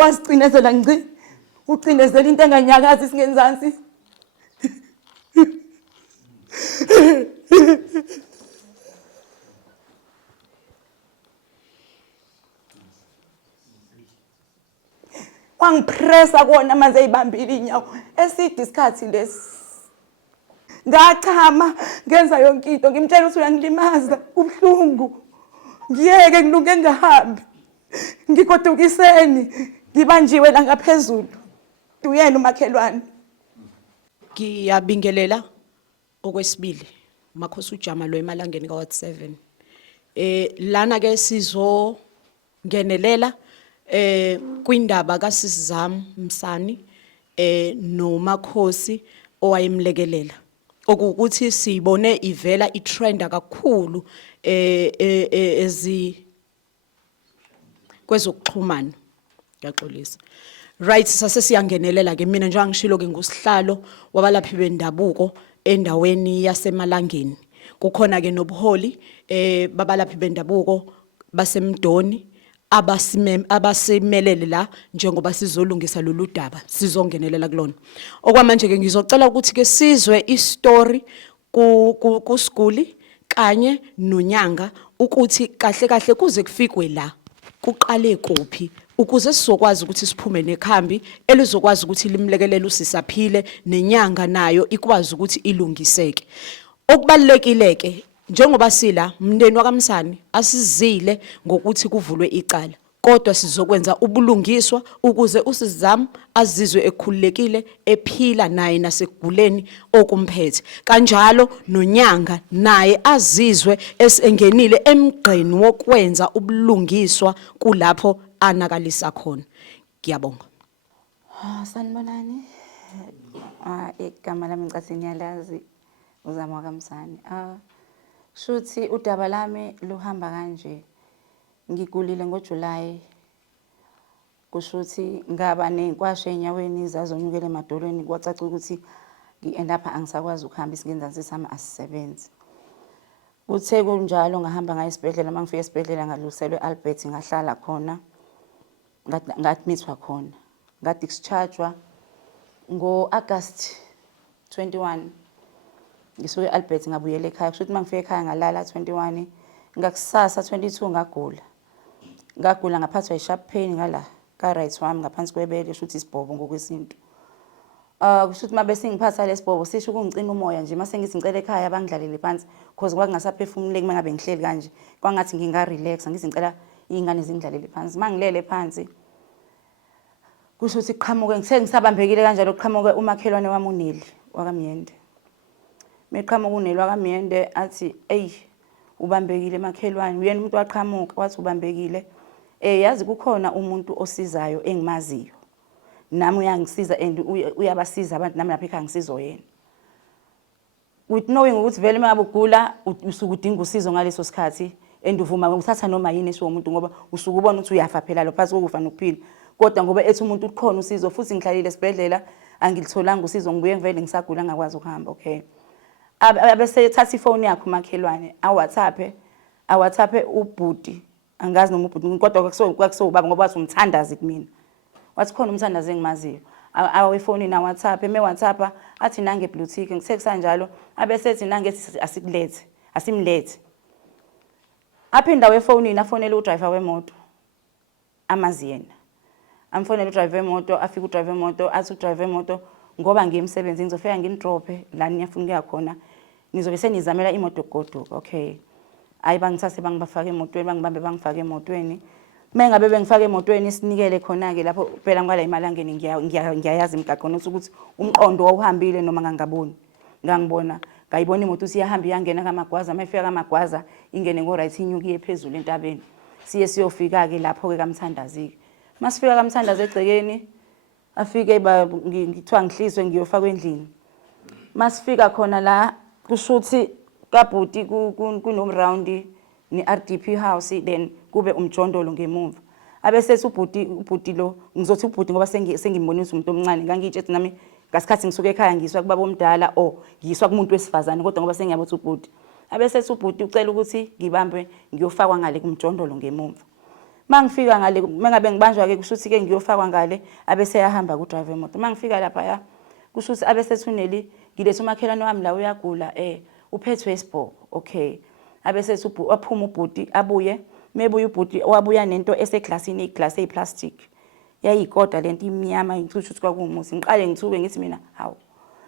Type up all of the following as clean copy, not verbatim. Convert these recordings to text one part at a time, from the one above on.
wasicinezela ngci ucinezela into enganyakazi isingenzansi. Wangipressa kona manje eyibambile inyawo eside isikhathi lesi. Ngachama ngenza yonke into ngimtshela ukuthi uyangilimaza ubhlungu. Ngiyeke ngilunge ngahambi. Ngigodukiseni ngibanjiwe la ngaphezulu. Uyena umakhelwane. Ngiyabingelela okwesibili uMakhosi uJama lo emalangeni ka Ward 7. Lana ke sizo ngenelela kwindaba kaSizam Msani noMakhosi owayemlekelela. Okuthi sibone ivela itrenda kakhulu kwezokuxhumana. Ngiyaxolisa. Right, sase siyangenelela ke mina njengoba ngishilo ke ngusihlalo wabalaphi bendabuko endaweni yasemalangeni. Kukhona ke nobuholi babalaphi bendabuko basemdoni abasimelele la njengoba sizolungisa lolu daba sizongenelela kulona. Okwamanje ke ngizocela ukuthi ke sizwe istory kuSguli kanye noNyanga ukuthi kahle kahle kuze kufikwe la kuqale kuphi ukuze sizokwazi ukuthi siphume nekhambi elizokwazi ukuthi limlekelele usisaphile neNyanga nayo ikwazi ukuthi ilungiseke. Okubalekile ke njengoba sila umndeni wakaMsani asizile ngokuthi kuvulwe icala kodwa sizokwenza ubulungiswa ukuze uSizam azizwe ekhululekile ephila naye nasekuguleni okumphethe kanjalo noNyanga naye azizwe esengenile emgqeni wokwenza ubulungiswa kulapho anakalisa khona. Ngiyabonga. Sanibonani. Igama lami ngicathe ngiyalazi uZama wakaMsani. Shuthi udaba lami luhamba kanje. Ngigulile ngoJuly. Kushuthi ngaba nenkwashe enyaweni zazonyukela emadolweni kwacaca ukuthi ngiend up angisakwazi ukuhamba isingenzansi sami asisebenzi. Kuthe kunjalo ngahamba ngaya esibhedlela mangifika esibhedlela ngadluliselwe eAlbert ngahlala khona. Ngadmithwa khona. Ngadischargewa ngo-August 21. Ngisuke eAlbert ngabuyela ekhaya kushuthi mangifika ekhaya ngalala 21 ngakusasa 22 ngagula. Ngagula ngaphathwa isharp pain ngala ka right wami ngaphansi kwebele shuthi isibhobo ngokwesintu. Kushuthi mabe singiphatha lesibhobo sisho ukungicina umoya nje mase ngithi ngicela ekhaya abangidlalele phansi because kwakungasaphefumuleki mangabe ngihleli kanje kwangathi nginga relax ngithi ngicela ingane zingidlalele phansi mangilele phansi. Kushuthi qhamuke ngithe ngisabambekile kanjalo qhamuke umakhelwane wami uNeli wakaMyende. Meqhamuka uNeli wakaMyende athi ey ubambekile makhelwane uyena umuntu waqhamuka wathi ubambekile yazi kukhona umuntu osizayo engimaziyo nami uyangisiza and uyabasiza abantu nami lapha ekhaya ngisizo yena with knowing ukuthi vele mangabe ugula usuku udinga usizo ngaleso sikhathi and uvuma ukuthatha noma yini esho umuntu ngoba usuku ubona ukuthi uyafa phela lo phakathi kokufa nokuphila kodwa ngoba ethi umuntu ukhona usizo futhi ngihlalile esibhedlela angilitholanga usizo ngibuye ngivele ngisagula ngakwazi ukuhamba okay abese thatha ifone yakhe umakhelwane awathape ubhuti angazi noma ubhuti kodwa kwakuso ubaba ngoba wathi umthandazi kumina wathi khona umthandazi engimaziyo awefoni na WhatsApp WhatsApp athi nange blue tick ngisekusanjalo abesethi nange asikulethe asimlethe aphinda wefonini afonela udriver wemoto amaziyena amfonela udriver wemoto afika udriver wemoto athi udriver wemoto ngoba ngiyemsebenzi ngizofika ngindrope la niyafuna ukuya khona nizobe senizamela imoto goduka okay ayibangithathe bangibafaka emotweni bangibambe bangifaka emotweni mengabe bengifaka emotweni sinikele khona ke lapho phela ngala emalangeni ngiyayazi imigaqo ukuthi umqondo wawuhambile noma ngangaboni ngangibona ngayibona imoto siyahamba iyangena kaMagwaza mayifika kaMagwaza ingene ngo right inyuki ephezulu entabeni siyofika ke lapho ke kaMthandazi masifika kaMthandazi egcekeni afike ngithiwa ngihliswe ngiyofaka endlini masifika khona la kushuthi kabhuti kunomround ni RDP house then kube umjondolo ngemuva abesethi ubhuti lo ngizothi ubhuti ngoba sengimbonisa umuntu omncane ngangitshethi nami ngasikhathi ngisuka ekhaya ngiswa kubaba omdala ngiswa kumuntu wesifazane kodwa ngoba sengiyabothi ubhuti abesethi ubhuti ucela ukuthi ngibambe ngiyofakwa ngale kumjondolo ngemuva Mangifika ngale mengabe ngibanjwa ke kusho ukuthi ke ngiyofakwa ngale abese yahamba ku drive emoto. Mangifika lapha ya kusho ukuthi abese thuneli ngilethe umakhelwane wami la uyagula uphethwe isibhoko. Okay. Abese waphuma ubhuti abuye mebuye ubhuti wabuya nento eseglassini iglass eyiplastic. Yayikoda lento imnyama ngicishe ukuthi kwakumusi ngiqale ngithuke ngithi mina hawu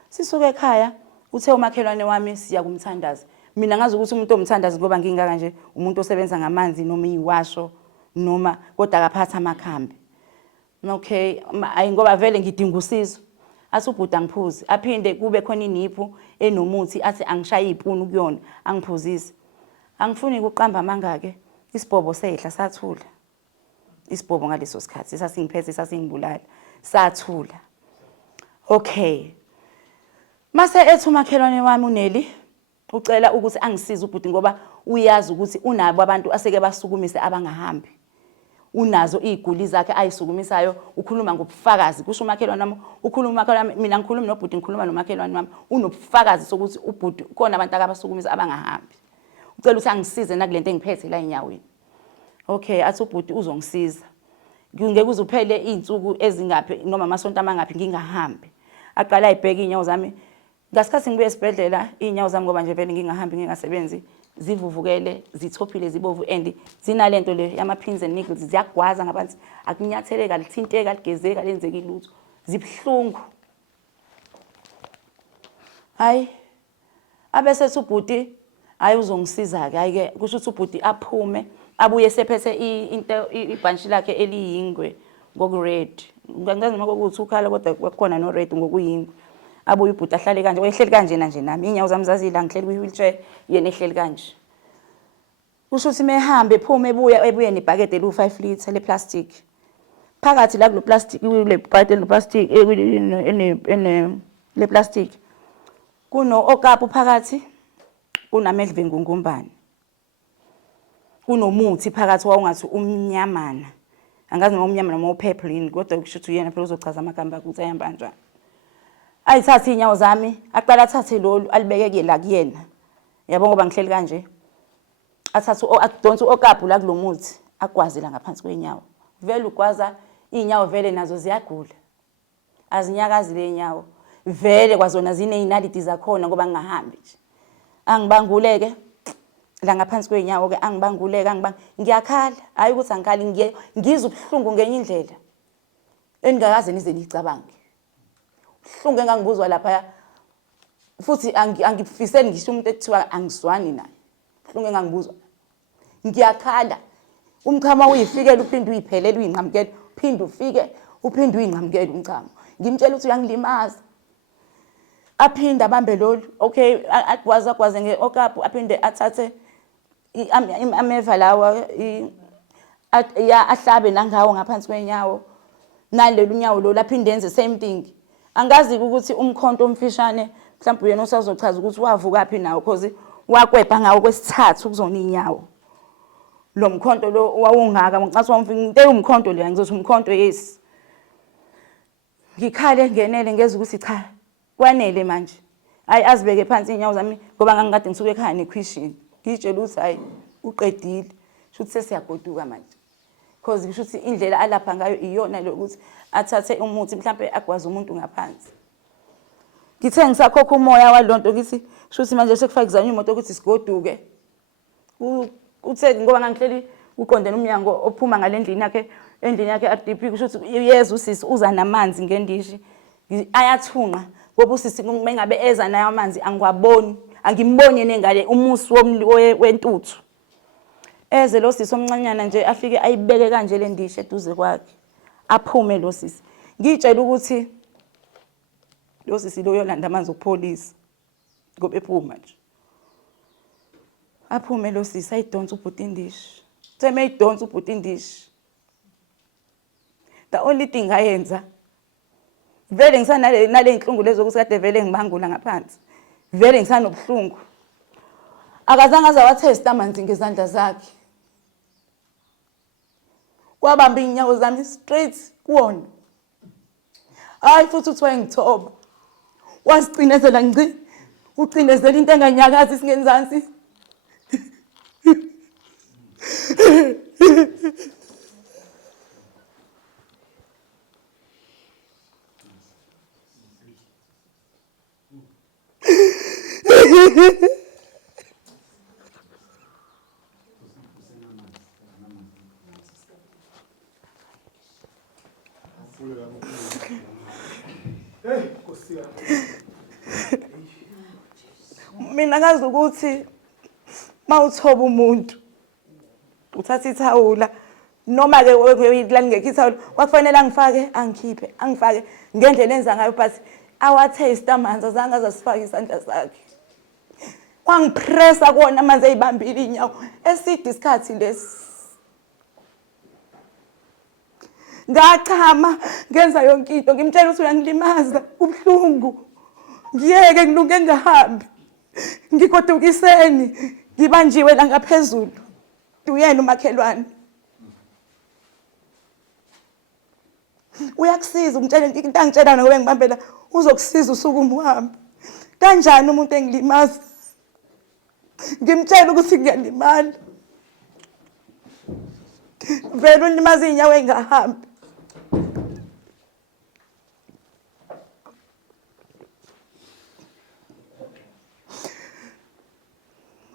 sisuke ekhaya uthe umakhelwane wami siya kumthandaza. Mina ngazi ukuthi umuntu omthandaza ngoba ngingaka nje umuntu osebenza ngamanzi noma iwasho noma kodwa akaphatha amakhambi. Okay, ayi ngoba vele ngidinga usizo. Athi ubhuti angiphuzi aphinde kube khona iniphu enomuthi athi angishaya ipunu kuyona angiphuzise. Angifuni ukuqamba amanga ke isibhobo sehla sathula. Isibhobo ngaleso sikhathi sasingiphethe sasingibulala sathula. Okay. Mase ethi umakhelwane wami uNeli ucela ukuthi angisize ubhuti ngoba uyazi ukuthi unabo abantu aseke basukumise abangahambi. Unazo iguli zakhe ayisukumisayo ukhuluma ngobufakazi kusho umakhelwane wami ukhuluma mina ngikhuluma nobhuti ngikhuluma nomakhelwane wami unobufakazi sokuthi ubhuti khona abantu akabasukumisa abangahambi. Ucela ukuthi angisize nakulento engiphethe la enyaweni. Okay, athi ubhuti uzongisiza. Ngeke uzuphele izinsuku ezingaphi noma amasonto amangaphi ngingahambi. Aqala ayibheka inyawo zami. Ngasikhathi ngibuye esibhedlela inyawo zami ngoba nje vele ngingahambi ngingasebenzi zivuvukele zithophile zibovu and zinalento le yama pins and needles ziyagwaza ngaphansi akunyatheleka lithinteka ligezeka lenzeka ilutho zibhlungu. Hayi abese ubhuti hayi uzongisiza ke hayi ke kusho ukuthi ubhuti aphume abuye sephethe into ibhanshi lakhe eliyingwe ngokured ngangazi noma kokuthi ukhala kodwa kwakhona no red ngokuyingwe. Abuye ubhuti ahlale kanje wayehleli kanje nje nami inyawo zami zazila ngihleli kwi wheelchair yena ehleli kanje. Kusho ukuthi mehambe ephume ebuye nebhakede lu 5 liter le plastic. Phakathi la kulo plastic le bhakede le plastic le plastic kuno okapu phakathi kunamehlive ngungumbane. Kunomuthi phakathi wawungathi umnyamana. Angazi noma umnyama noma upurple kodwa kusho ukuthi uyena phela uzochaza amagama ukuthi ayamba kanjani. Ayithathe inyawo zami aqala athathe lolu alibeke la kuyena yabo ngoba ngihleli kanje athathe adonsa okapu la kulomuthi agwazela ngaphansi kwenyawo vele ugwaza inyawo vele nazo ziyagula azinyakazi lenyawo vele kwazona zineinaliti zakhona ngoba ngingahambi nje angibanguleke la ngaphansi kwenyawo ke angibanguleka ngiyakhala hayi ukuthi angikhali ngizwe ubuhlungu ngenye indlela engakaze nize nicabange. Uhlungu engangibuzwa lapha futhi angifiseni ngisho umuntu ekuthiwa angizwani naye. Uhlungu engangibuzwa. Ngiyakhala. Umchamo uyifikela uphinde uyiphelele uyinqamukela uphinde ufike uphinde uyinqamukela umchamo. Ngimtshela ukuthi uyangilimaza. Aphinde abambe lolu okay agwaze ngeokapu aphinde athathe ameva lawa ahlabe nangawo ngaphansi kwenyawo nalelo nyawo lo laphinde enze same thing. Angazi ukuthi umkhonto omfishane mhlawumbe uyena usazochaza ukuthi wavuka phi nawo because wakwepha ngawo kwesithathu kuzona inyawo. Lo mkhonto lo wawungaka ngicathi wamfika into umkhonto le ngizothi umkhonto yes. Ngikhale ngenele ngeze ukuthi cha kwanele manje. Hayi azibeke phansi inyawo zami ngoba ngangikade ngisuke ekhaya nequishin. Ngitshela ukuthi hayi uqedile. Shuthi sesiyagoduka manje. Because ngisho ukuthi indlela alapha ngayo iyona lokuthi athathe umuthi mhlambe agwaza umuntu ngaphansi. Ngithe ngisakhokha umoya walonto ngithi shuthi manje sekufaka izanyu imoto ukuthi sigoduke. Uthe ngoba ngangihleli uqondene umnyango ophuma ngalendlini yakhe RDP kusho ukuthi yeza usisi uza namanzi ngendishi ayathunqa ngoba usisi mengabe eza nayo amanzi angiwaboni angimboni nengale umusi wentuthu. Eze lo sisi omncanyana nje afike ayibeke kanje le ndishe eduze kwakhe aphume lo sisi ngitshela ukuthi lo sisi lo yolanda amanzi okupolisa ngoba ephuma nje aphume lo sisi ayidonsa ubhuti indishi theme ayidonsa ubhuti indishi. The only thing ayenza vele ngisanale inhlungu lezo ukuthi kade vele ngibangula ngaphansi vele ngisanobuhlungu akazange azawathesta amanzi ngezandla zakhe. Kwabamba inyawo zami straight kuona. Hayi futhi uthi wayengithoba. Wasicinezela ngci. Ucinezela into enganyakazi singenzansi. Mina ngazi ukuthi mawuthoba umuntu uthatha ithawula noma ke la ngekho ithawula kwakufanele angifake ngendlela enza ngayo but awatheste amanzi azange azasifaka isandla sakhe. Wangipressa kona amanzi eyibambile inyawo eside isikhathi lesi. Ngachama ngenza yonke into ngimtshela ukuthi uyangilimaza ubhlungu. Ngiyeke ngilunge ngahambi. Ngigodukiseni ngibanjiwe la ngaphezulu. Uyena umakhelwane. Uyakusiza umtshela into angitshela ngoba ngibambela uzokusiza usuku umhamba. Kanjani umuntu engilimaza? Ngimtshela ukuthi ngiyalimala. Vele ulimaza inyawo engahambi.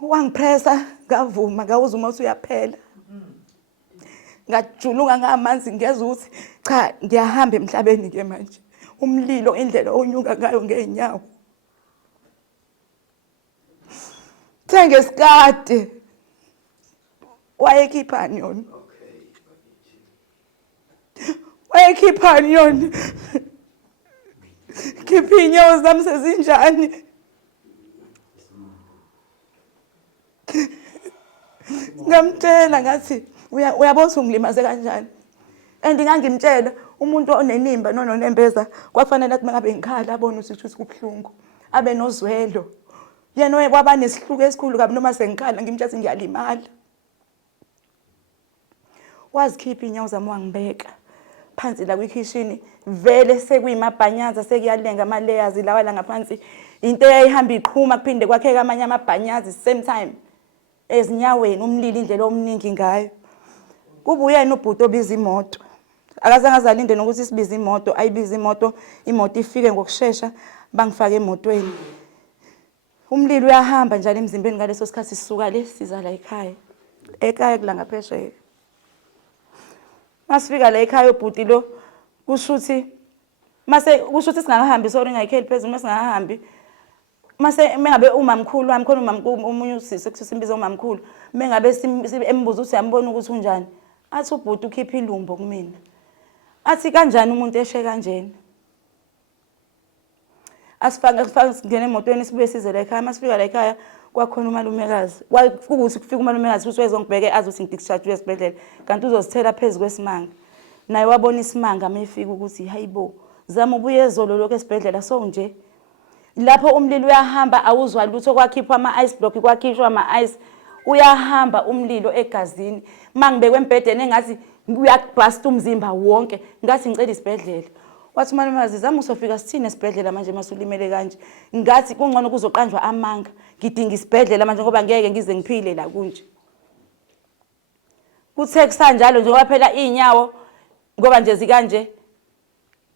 Wangipressa ngavuma ngawuzuma ukuthi uyaphela. Ngajuluka ngamanzi ngeza ukuthi cha ngiyahamba emhlabeni ke manje. Umlilo indlela onyuka ngayo ngeenyawo. Ngesikade wayekhiphani yona. Wayekhiphani yona. Khipha inyawo zami sezinjani. Ngamtshela ngathi uyabona ungilimaze kanjani. And ngangimtshela umuntu onenimba nonembeza kwafanele athi mangabe ngikhala abone ukuthi kubhlungu abe nozwelo. Yena waba nesihluku esikhulu kabi noma sengikhala ngimtshela ngiyalimala. Wazikhipha inyawo zami wangibeka phansi la kwikhishini vele sekuyimabhanyaza sekuyalenga ama layers lawa la ngaphansi into eyayihamba iqhuma kuphinde kwakheka amanye amabhanyaza same time ezinyaweni umlilo indlela omningi ngayo. Kuba uyena ubhuti obiza imoto. Akazange azalinde nokuthi sibize imoto ayibiza imoto ifike ngokusheshsha bangifaka emotweni. Umlilo uyahamba njalo emzimbeni ngaleso sikhathi sisuka le siza la ekhaya kula ngaphesheya. Masifika la ekhaya ubhuti lo kusho ukuthi singahambi sorry ngayikheli phezulu masingahambi. Mase mengabe umamkhulu wami khona umamkhulu omunye usise kuthi simbiza umamkhulu mengabe embuza ukuthi yambona ukuthi unjani athi ubhuti ukhipha ilumbo kumina athi kanjani umuntu eshe kanjena asifaka singene emotweni sibuye size la ekhaya masifika la ekhaya kwakhona umalumekazi ukuthi kufika umalumekazi ukuthi wezongibheke azi ukuthi ngidischarge esibhedlela kanti uzosithela phezulu kwesimanga naye wabona isimanga mayifika ukuthi hayibo zama ubuye ezolo lokho esibhedlela so nje lapho umlilo uyahamba awuzwa lutho kwakhipha ama ice block kwakhishwa ama ice uyahamba umlilo egazini mangibekwe embhedeni engathi uyakubhasta umzimba wonke ngathi ngicela isibhedlela wathi malamazi zama usofika sithine esibhedlela manje masulimele kanje ngathi kungcono kuzoqanjwa amanga ngidinga isibhedlela manje ngoba ngeke ngize ngiphile la kunje kuthe kusanjalo njengoba phela inyawo ngoba nje zikanje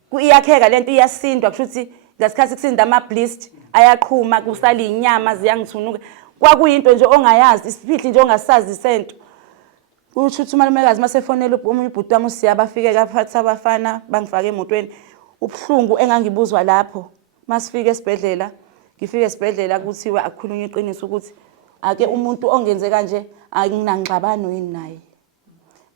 kuyakheka lento iyasindwa kushuthi ngasikhathi kusinda ama blist ayaqhuma kusala inyama ziyangithunuka kwakuyinto nje ongayazi isiphihle nje ongasazi isento kusho ukuthi umalumekazi masefonela omunye ubhuti wami usiya bafike kaphatha abafana bangifaka emotweni ubhlungu engangibuzwa lapho masifika esibhedlela ngifike esibhedlela kuthiwa akukhulunywa iqiniso ukuthi ake umuntu ongenze kanje anginangxabano yini naye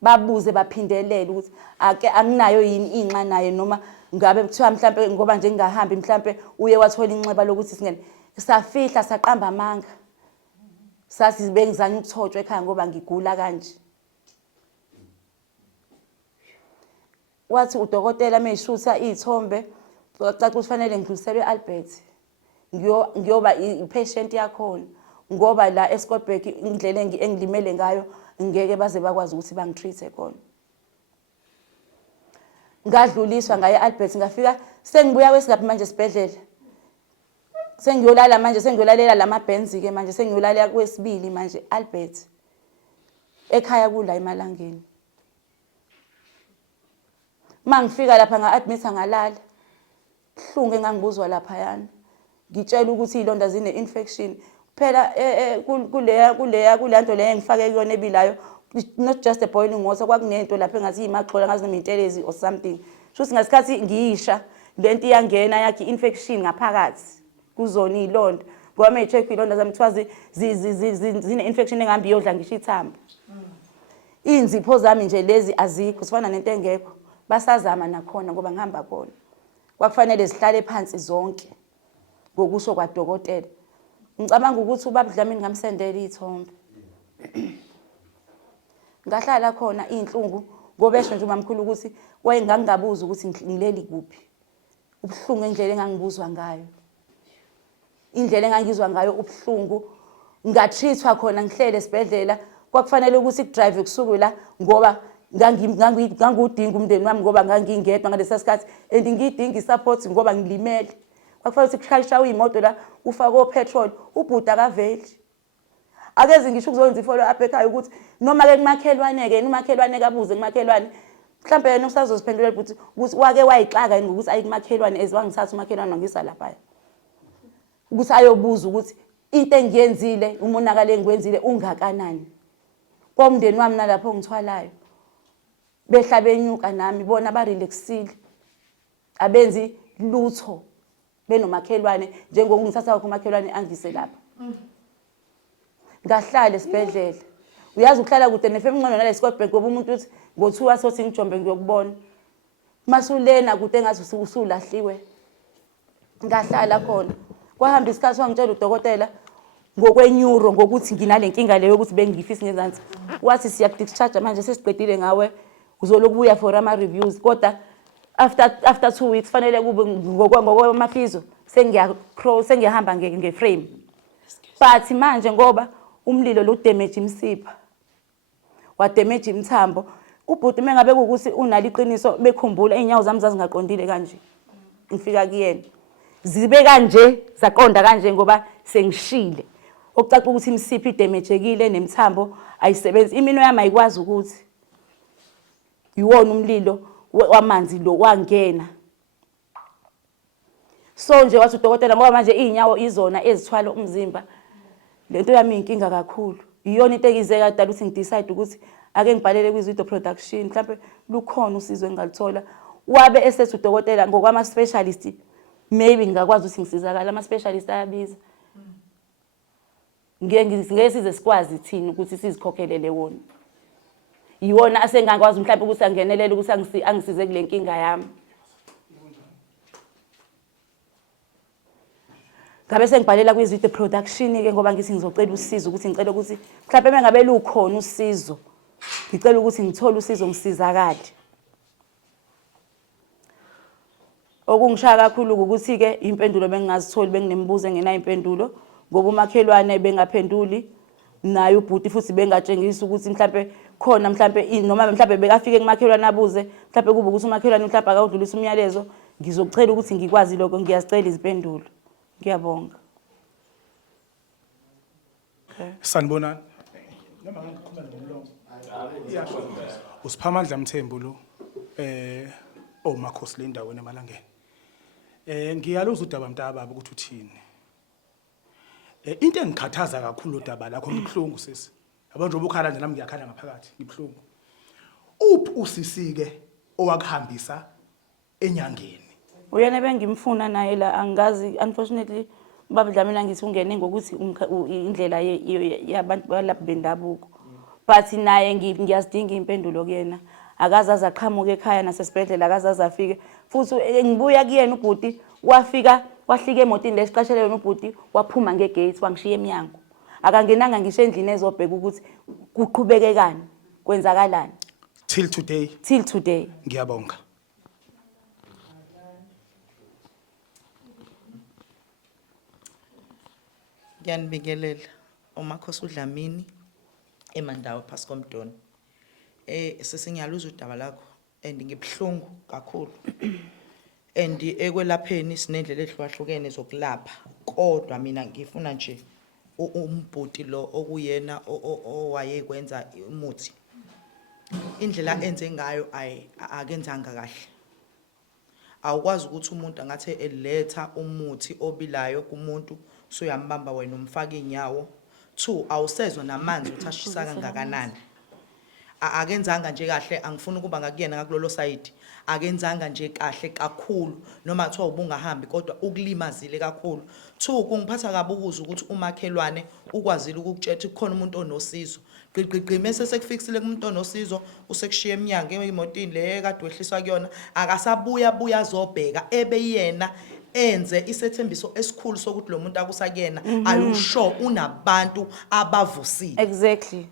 babuze baphindelela ukuthi ake anginayo yini inxa naye noma ngabe kuthiwa mhlambe ngoba nje ngingahambi mhlambe uye wathola inxeba lokuthi singene safihla saqamba amanga sathi bengizanye ukuthothwa ekhaya ngoba ngigula kanje wathi udokotela meyishutha izithombe wacaca kufanele ngidluliselwe eAlbert ngiyoba ipatient yakhona ngoba la eScottsburg indlela engilimele ngayo ngeke baze bakwazi ukuthi bangitreat khona ngadluliswa ngaye eAlbert ngafika sengibuya kwesingaphi manje esibhedlela sengiyolala manje sengiyolalela lama Benz ke manje sengiyolalela kwesibili manje eAlbert ekhaya kula eMalangeni mangifika lapha nga-admit ngalala hlungu engangibuzwa lapha yana ngitshela ukuthi izilonda zine infection phela kuleya nto leyo engifake kuyona ebilayo, not just a boiling water, kwakunento lapha engathi yimaxola ngazi noma intelezi or something. Shuthi ngasikhathi ngiyisha lento iyangena yakhe infection ngaphakathi kuzona izilonda. Ngoba mecheck izilonda zami kuthiwa zine infection engahambi iyodla ngisho ithambo. Inzipho zami nje lezi azikho, sifana nento engekho. Basazama nakhona ngoba ngihamba khona. Kwakufanele zihlale phansi zonke ngokusho kwadokotela. Ngicabanga ukuthi ubaba Dlamini ngamsendela izithombe. Ngahlala khona inhlungu ngoba esho nje umamkhulu ukuthi wayengangabuza ukuthi ngileli kuphi. Ubhlungu indlela engangibuzwa ngayo. Indlela engangizwa ngayo ubhlungu ngatreatwa khona ngihlele esibhedlela. Kwakufanele ukuthi drive kusuku la ngoba ngangudinga umndeni wami ngoba ngangingedwa ngalesa sikhathi and ngidinga isupport ngoba ngilimele. Kwakufanele ukuthi kushayishawe imoto la ufake petrol ubhuda akaveli. Akeze ngisho ukuzoyenza ifollow up ekhaya ukuthi noma ke kumakhelwane ke umakhelwane kabuze kumakhelwane mhlawumbe yena usazoziphendulela ukuthi wake wayixaka yini ukuthi ayikumakhelwane ezwangithatha umakhelwane wangisa lapha ukuthi ayobuza ukuthi into engiyenzile umonakalo engiwenzile ungakanani komndeni wami nalapho ngithwalayo behlabe enyuka nami bona ba relaxile abenzi lutho benomakhelwane njengokungithatha kwakho umakhelwane angise lapha ngahlala esibhedlela uyazi ukuhlala kude nefemngcono nale Scott Bank ngoba umuntu uthi ngo2 asothi ngijombe ngiyokubona masulena kude ngathi usulahliwe ngahlala khona kwahamba isikhathi wangitshela udokotela ngokweneuro ngokuthi nginale nkinga leyo ukuthi bengifisa ngezansi wathi siyakudischarge manje sesiqedile ngawe uzolokubuya for ama reviews kodwa after 2 weeks fanele kube ngokwamafizo sengiyahamba ngeframe but manje ngoba umlilo lo damage imsipha wa damage imthambo ubhuti mengabe ukuthi unali iqiniso bekhumbula inyawo zami zazingaqondile kanje ngifika kuyena zibe kanje zaqonda kanje ngoba sengishile okucaca ukuthi imsipha idamagekile nemthambo ayisebenzi imino yami ayikwazi ukuthi yiwona umlilo wamanzi lo wangena so nje wathi udokotela ngoba manje inyawo izona ezithwala umzimba lento yami inkinga kakhulu iyona into ekizeka dala ukuthi ngidecide ukuthi ake ngibhalele kwizido production mhlawumbe lukhona usizo engalithola wabe esethi udokotela ngokwama specialist maybe ngakwazi ukuthi ngisizakala ama specialist ayabiza ngeke size sikwazi thina ukuthi sizikhokhelele wona yiwona asengakwazi mhlawumbe ukuthi angenelele ukuthi angisize kule nkinga yami ngabe sengibhalela kwizido production ke ngoba ngithi ngizocela usizo ukuthi ngicela ukuthi mhlawumbe mengabe lukhona usizo ngicela ukuthi ngithole usizo ngisizakale okungishaya kakhulu ukuthi ke impendulo bengingazitholi benginemibuzo engenayo impendulo ngoba umakhelwane bengaphenduli naye ubhuti futhi bengatshengisa ukuthi mhlawumbe khona mhlawumbe noma mhlawumbe bekafike kumakhelwane abuze mhlawumbe kube ukuthi umakhelwane mhlawumbe akawudlulisa umyalezo ngizocela ukuthi ngikwazi lokho ngiyazicela izimpendulo ngiyabonga sanibonani noma ngikhuluma ngomlomo iyasho usiphamandla Mthembu lo omakhosi le ndawo eMalangeni ngiyaluza udaba mntababa ukuthi uthini into engikhathaza kakhulu udaba lakho ngibhlungu sisi yabo nje ubukhala nje nami ngiyakhala ngaphakathi ngibhlungu uphi usisike owakuhambisa enyangeni uyena bengimfuna naye la angazi unfortunately ubaba Dlamini ngithi ungene ngokuthi indlela yabantu balapha bendabuko but naye ngiyazidinga impendulo kuyena akazaza aqhamuke ekhaya nasesibhedlela akazaza afike futhi ngibuya kuyena ubhuti wafika wahlika emotini lesiqashele yona ubhuti waphuma ngegate wangishiya eminyango akangenanga ngisho endlini ezobheka ukuthi kuqhubekekani kwenzakalani till today ngiyabonga Ngiyanibingelela umakhosi uDlamini eMandawo phasi koMdoni. Sesingiyaluza udaba lakho and ngibhlungu kakhulu. And ekwelapheni sinendlela ehlukahlukene zokulapha. Kodwa mina ngifuna nje umbhuti lo okuyena owayekwenza umuthi. Indlela enze ngayo akenzanga kahle. Awukwazi ukuthi umuntu angathe eletha umuthi obilayo kumuntu suyambamba wena umfaka inyawo 2 awusezwa namanzi uthashisa kangakanani akenzanga nje kahle angifuni ukuba ngakuyena ngakulolo side akenzanga nje kahle kakhulu noma kuthiwa ubungahambi kodwa ukulimazile kakhulu 2 kungiphatha kabi ukuza ukuthi umakhelwane ukwazile ukukutshela kukhona umuntu onosizo gqiqqiqi mase sekufikisile kumuntu onosizo usekushiya eminyango emotini le kade wehliswa kuyona akasabuya buya azobheka ebeyena enze isethembiso esikhulu sokuthi lo muntu akusakuyena ayusho unabantu abavusile Exactly.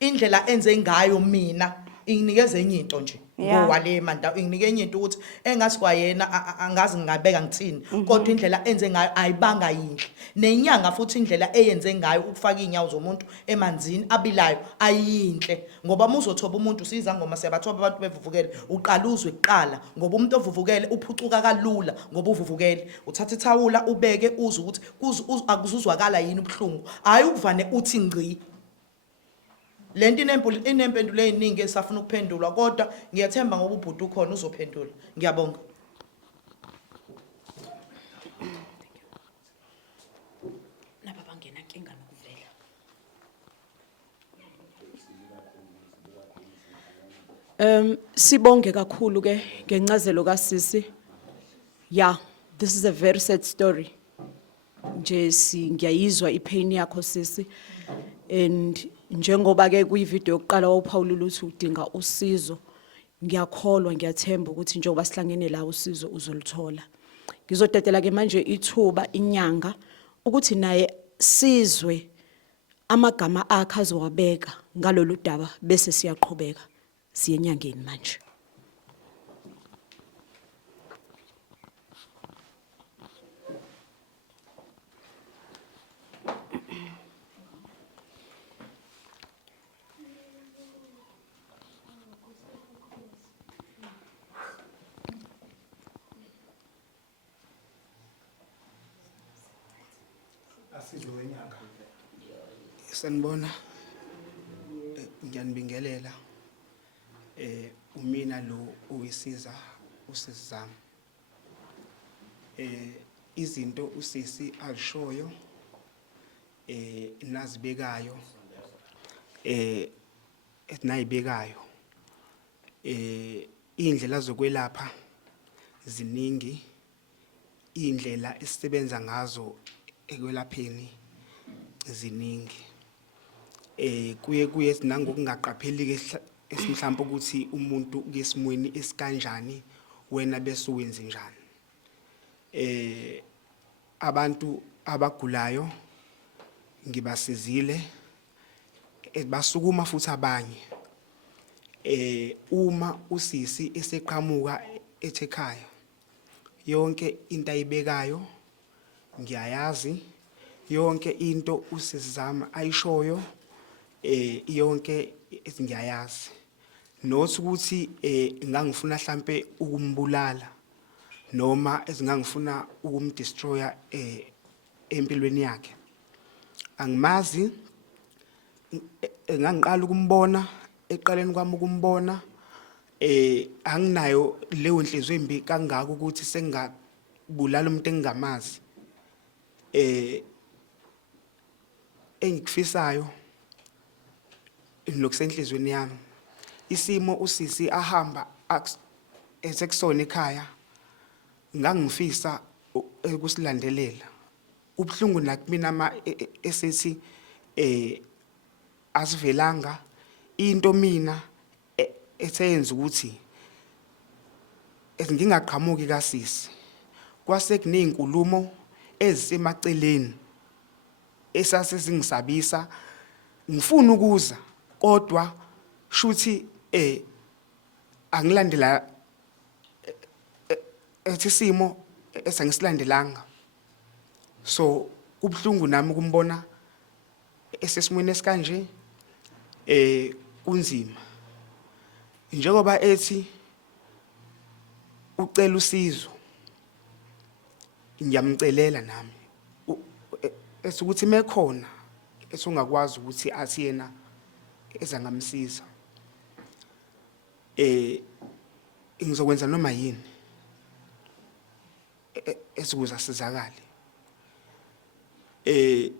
indlela enze ngayo mina inginikeze enye into nje ngowale manda inginike enye into ukuthi engathi kwayena angazi ngingabeka ngitsini kodwa indlela enze ngayo ayibanga yinhle nenyanga futhi indlela eyenze ngayo ukufaka inyawo zomuntu emanzini abilayo ayinhle ngoba muzothoba umuntu sizangoma siyabathoba abantu bevuvukele uqala uzwe kuqala ngoba umuntu ovuvukele uphucuka kalula ngoba uvuvukele uthatha ithawula ubeke uzwe ukuthi akuzuzwakala yini ubhlungu hayi ukuvane uthi ngci lento inempendulo eziningi esafuna ukuphendulwa kodwa ngiyathemba ngoba ubhuti ukhona uzophendula ngiyabonga laba bangena inkinga nokuvela sibonge kakhulu ke ngencazelo kaSisi yeah this is a very sad story nje ngiyayizwa ipain yakho Sisi and njengoba ke kuyivideo yokuqala wawuphawula ukuthi udinga usizo ngiyakholwa ngiyathemba ukuthi njengoba sihlangene la usizo uzoluthola ngizodedela ke manje ithuba inyanga ukuthi naye sizwe amagama akhe azowabeka ngalolu daba bese siyaqhubeka siye enyangeni manje Asizwe wenyanga. Sanibona ngiyanibingelela umina lo uyisiza usizami izinto usisi alishoyo nazibekayo esinayibekayo indlela zokwelapha ziningi indlela esisebenza ngazo ekwelapheni ziningi kuye sinangokungaqapheli ke esimhlawumbe ukuthi umuntu kesimweni esikanjani wena bese wenza njani abantu abagulayo ngibasizile basukuma futhi abanye uma usisi eseqhamuka ethekhaya yonke into ayibekayo ngiyayazi yonke into usizama ayishoyo yonke ngiyayazi nothi ukuthi ngangifuna mhlambe ukumbulala noma ezingangifuna ukumdestroya empilweni yakhe angimazi ngangiqala ukumbona eqaleni kwami ukumbona anginayo leyo nhliziyo embi kangaka ukuthi sengabulala umuntu engingamazi engikufisayo nokusenhlizweni yami isimo usisi ahamba esekusona ekhaya ngangifisa ukusilandelela ubhlungu nakumina esethi asivelanga into mina eseyenza ukuthi ngingaqhamuki kaSisi kwase kunezinkulumo ezisemaceleni esase singisabisa ngifuna ukuza kodwa shuthi angilandela ethi simo esangisilandelanga so ubhlungu nami ukumbona esesimweni esikanje kunzima njengoba ethi ucela usizo ngiyamcelela nami esukuthi mekhona esungakwazi ukuthi athi yena ezangamsiza ngizokwenza noma yini esikuza sizakale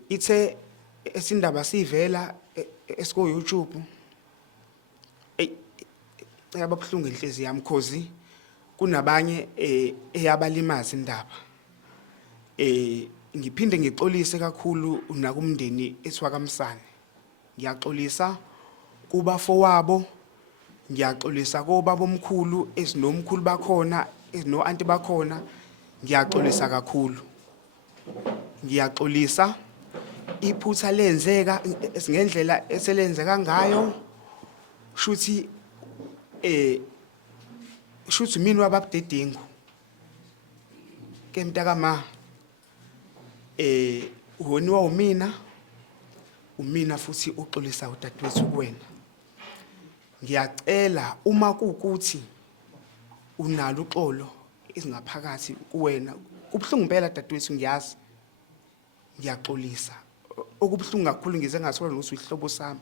ithe esindaba sivela esiko YouTube yababhlungu inhliziyo yami because kunabanye eyabalimaza indaba ngiphinde ngixolise kakhulu nakumndeni ethiwa kaMsane ngiyaxolisa kubafowabo ngiyaxolisa kobaba omkhulu esinomkhulu bakhona esino anti bakhona ngiyaxolisa kakhulu ngiyaxolisa iphutha lenzeka ngendlela eselenzeka ngayo shuthi shuthi mina wababudedingu ke mntakama uhoniwa umina futhi uxolisa udadewethu kuwena ngiyacela uma kukuthi unalo uxolo izingaphakathi kuwena kubhlungu impela dadewethu ngiyazi ngiyaxolisa okubhlungu kakhulu ngize ngathola nokuthi ihlobo sami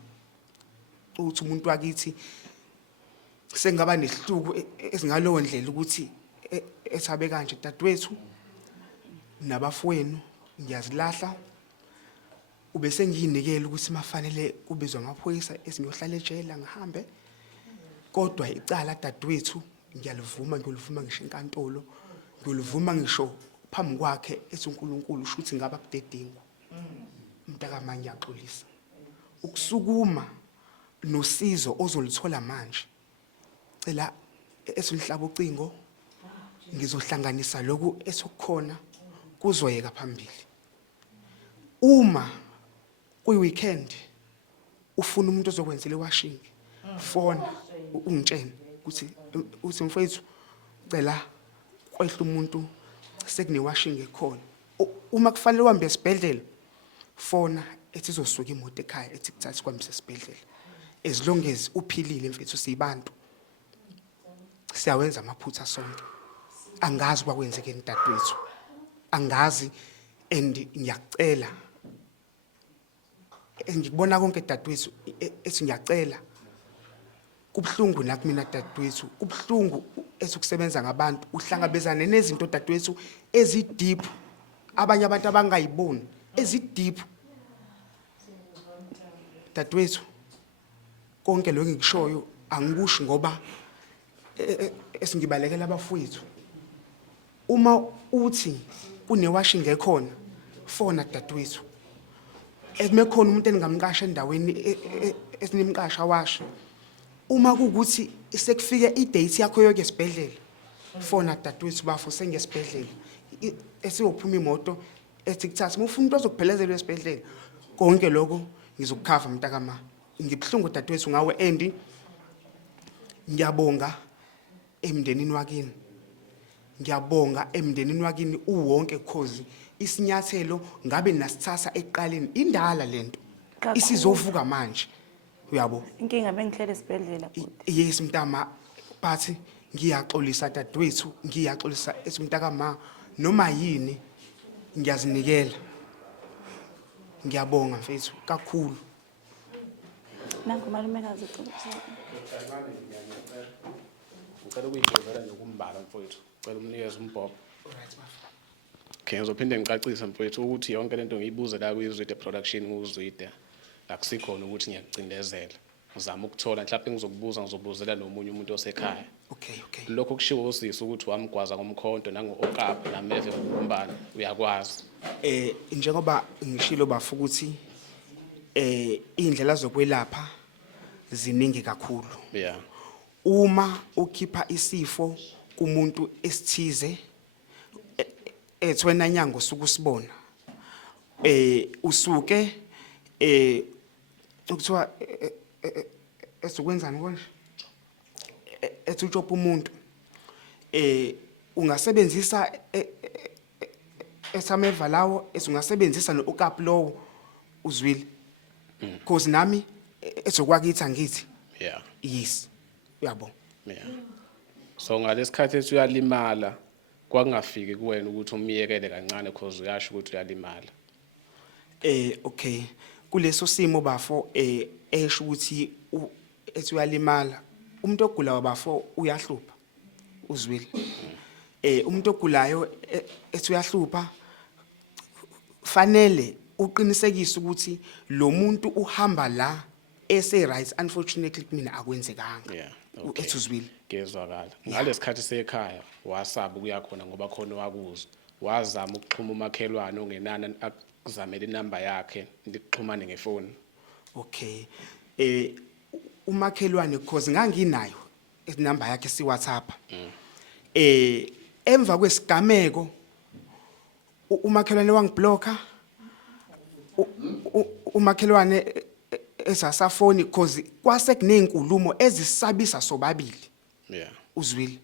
uthi umuntu wakithi sengaba nesihluku esingalowo ndlela ukuthi ethabe kanje dadewethu nabafowenu ngiyazilahla ube sengiyinikela ukuthi mafanele kubizwa amaphoyisa esinyohlala ejele ngihambe kodwa icala dadewethu ngiyalivuma ngisho enkantolo ngiyolivuma ngisho phambi kwakhe ethi uNkulunkulu ushuthi ngaba budedingu mntakama ngiyaxolisa ukusukuma nosizo ozolithola manje cela esinhlaba ucingo ngizohlanganisa lokhu esokukhona kuzoyeka phambili uma kuyi-weekend ufuna umuntu ozokwenzela iwashing phone ungitshene ukuthi mfowethu cela kwehla umuntu sekunewashing ekhona uma kufanele uhambe esibhedlela phone ethi izosuka imoto ekhaya ethi kuthatha kwamisa esibhedlela as long as uphilile mfethu sibantu siyawenza amaphutha sonke angazi kwakwenzeke entadwethu angazi and ngiyacela ngikubona konke dadewethu ethi ngiyacela kubhlungu nakumina dadewethu kubhlungu esukusebenza ngabantu uhlangabezana nezinto dadewethu ezideep abanye abantu abangayiboni ezideep dadewethu konke lokho ngikushoyo angikusho ngoba esingibalekela abafowethu uma uthi kunewashing ekhona fona dadewethu ekumekhona umuntu engamqasha endaweni esinimqasha washa uma kukuthi sekufike idate yakho yoke esibhedlela fona dadewethu bafo sengesibhedlela esiyophuma imoto ethi kuthatha ufuna umuntu ozokuphelezela esibhedlela konke lokho ngizokukhava mntakama ngibhlungu dadewethu ngawe and ngiyabonga emndenini wakini ngiyabonga emndenini wakini uwonke cause isinyathelo ngabe nasithatha eqaleni indala lento isizovuka manje uyabo inkinga bengihlele esibhedlela yes mntama but ngiyaxolisa dadewethu ngiyaxolisa esimntakama noma yini ngiyazinikela ngiyabonga mfethu kakhulu nangu malumekazi Ngicela ukuyijezela nokumbala mfowethu. Ngicela umnikeze umbhobho. Okay, ngizophinde ngicacise mfowethu ukuthi yonke lento ngiyibuze la kwiZwide production kuZwide. Akusikhona ukuthi ngiyakucindezela. Ngizama ukuthola mhlawumbe ngizokubuzela nomunye umuntu osekhaya. Okay. Lokho kushiwo usisi ukuthi wamgwaza ngomkhonto nango-okapha nameve ngokumbala uyakwazi. Njengoba ngishilo bafu ukuthi indlela zokwelapha ziningi kakhulu. Yeah. Uma ukhipha isifo kumuntu esithize ethwena nyango sukusibona usuke ukuthiwa esokwenzani konje ethi ujopa umuntu ungasebenzisa esameva lawo esungasebenzisa nookap lowo uzwile because nami ezokwakitha ngithi Yeah. yes uyabo Yeah. So ngalesikhathi ethi uyalimala kwakungafiki kuwena ukuthi umiyekele kancane because uyasho ukuthi uyalimala. Okay kuleso simo bafo esho ukuthi ethi uyalimala umuntu ogulayo bafo uyahlupha uzwile umuntu ogulayo ethi uyahlupha fanele uqinisekise ukuthi lo muntu uhamba la ese right, unfortunately kumina akwenzekanga. Yeah, okay. Ethuzwile. Ngezwakala. Ngalesikhathi sekhaya wasaba ukuya khona ngoba khona wakuzwa. Wazama ukuxhuma umakhelwane ongenana akuzamela inamba yakhe ndikuxhumane ngefoni. Okay. Umakhelwane because nganginayo inamba yakhe si WhatsApp. Emva kwesigameko umakhelwane wangiblocker. Umakhelwane esasafoni because kwase kunezinkulumo ezisabisa sobabili. Yeah. Uzwile.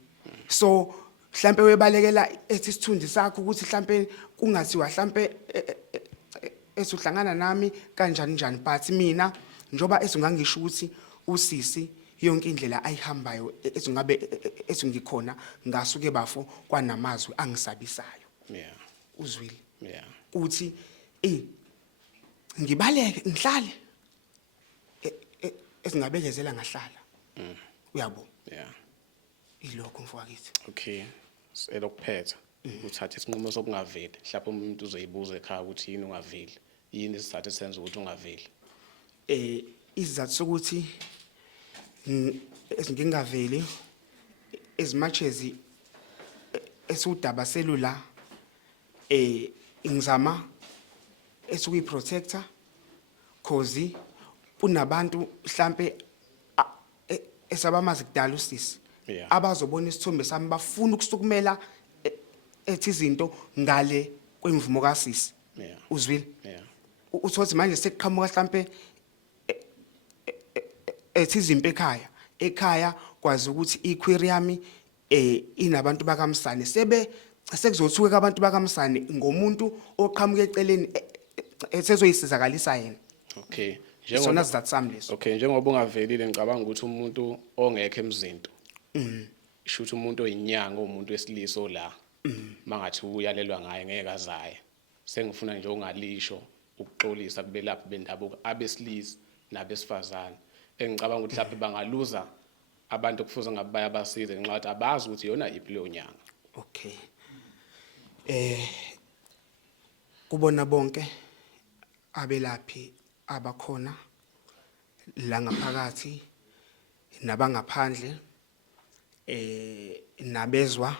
So mhlambe webalekela ethi sithundi sakho ukuthi mhlambe kungathiwa mhlambe esuhlangana nami kanjani njani but mina njoba esungangisho ukuthi usisi yonke indlela ayihambayo esungabe esungikhona ngasuke bafo kwanamazwi angisabisayo. Yeah. Uzwile. Yeah. Uthi ngibaleke ngihlale esingabekezela ngahlala. Uyabo. Yeah. Ilokho mfowethu. Okay. Elokuphetha uthatha isinqumo sokungaveli. Mhlawumbe umuntu uzoyibuza ekhaya ukuthi yini ungaveli. Yini isizathu senza ukuthi ungaveli? Isizathu sokuthi ngingaveli as much as esudaba cellular ngizama esukuyi protector cause kunabantu mhlambe esabamazi kudala usisi abazobona isithombe sami bafuna ukusukumela ethi izinto ngale kwemvumo kaSisi. Uzwile. Uthothi manje sekuqhamuka mhlambe ethi izimpi ekhaya kwazi ukuthi iquery yami inabantu bakaMsane sekuzothuka abantu bakaMsane ngomuntu oqhamuka eceleni esezoyisizakalisa yena. Okay. Sona that samleso. Okay, njengoba ungavelile ngicabanga ukuthi umuntu ongekho emzinto. Ishuthi umuntu oyinyanga umuntu wesilisa la. Mangathi uyalelwa ngaye ngeke azaye. Sengifuna nje ungalisho ukuxolisa kubelaphi bendabuko abesilisa nabesifazane. Engicabanga ukuthi mhlawumbe bangaluza abantu kufuze ngabe bayabasiza ngenxa yokuthi abazi ukuthi yona iphi leyo nyanga. Okay. Kubona bonke abelaphi abakhona la ngaphakathi nabangaphandle nabezwa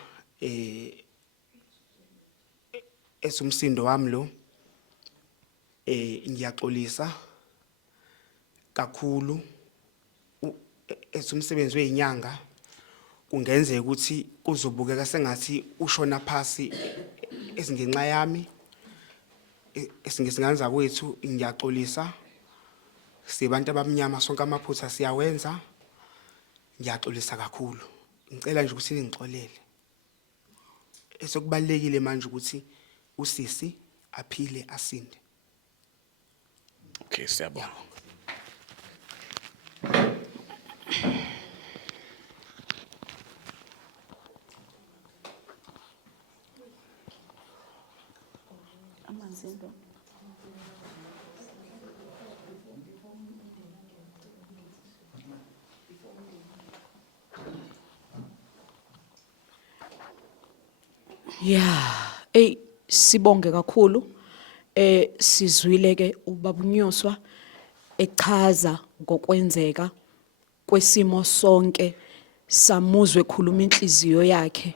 esumsindo wami lo ngiyaxolisa kakhulu esumsebenzi wezinyanga kungenzeka ukuthi uzobukeka sengathi ushona phasi esingenxa yami esingesinganza kwethu ngiyaxolisa sibantu abamnyama sonke amaphutha siyawenza ngiyaxolisa kakhulu ngicela nje ukuthi ningixolele esokubalekile manje ukuthi usisi aphile asinde. Okay, siyabonga. Yeah, sibonge kakhulu. Sizwile ke ubabunyoswa echaza ngokwenzeka kwesimo sonke, samuzwe ekhuluma inhliziyo yakhe,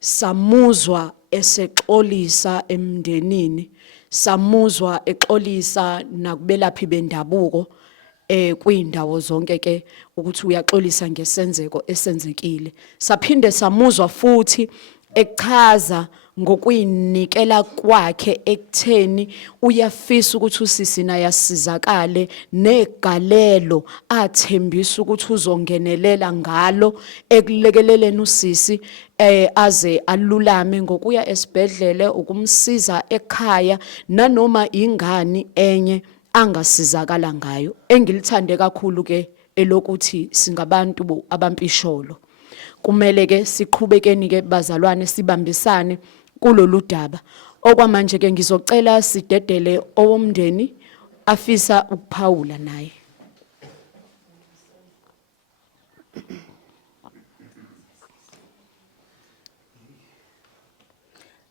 samuzwa esexolisa emndenini, samuzwa exolisa nakubelaphi bendabuko kuyindawo zonke ke ukuthi uyaxolisa ngesenzeko esenzekile. Saphinde samuzwa futhi echaza ngokuyinikela kwakhe ekutheni uyafisa ukuthi usisi naye asizakale negalelo athembisa ukuthi uzongenelela ngalo ekulekeleleni usisi aze alulame ngokuya esibhedlele ukumsiza ekhaya nanoma ingani enye angasizakala ngayo. Engilithande kakhulu ke elokuthi singabantu abampisholo. Kumele ke siqhubekeni ke bazalwane sibambisane kulolu daba. Okwamanje ke ngizocela sidedele owomndeni afisa ukuphawula naye.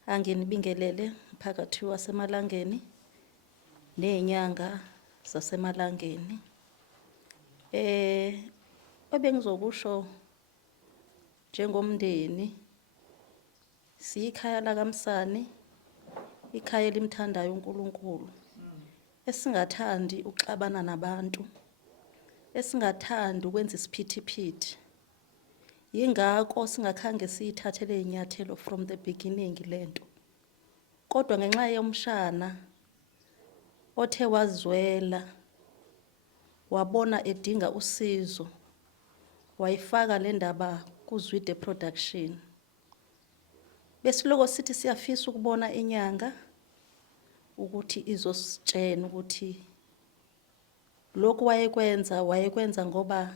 Anginibingelele phakathi wasemalangeni. nezinyanga zasemalangeni. Ebengizokusho njengomndeni siyikhaya lakamsani, ikhaya elimthandayo uNkulunkulu, esingathandi ukuxabana nabantu, esingathandi ukwenza isiphithiphithi. Yingakho singakhange siyithathele inyathelo from the beginning lento. Kodwa ngenxa yomshana othe wazwela, wabona edinga usizo, wayifaka le ndaba kuZwide Production. Besiloko sithi siyafisa ukubona inyanga ukuthi izositshena ukuthi lokhu wayekwenza ngoba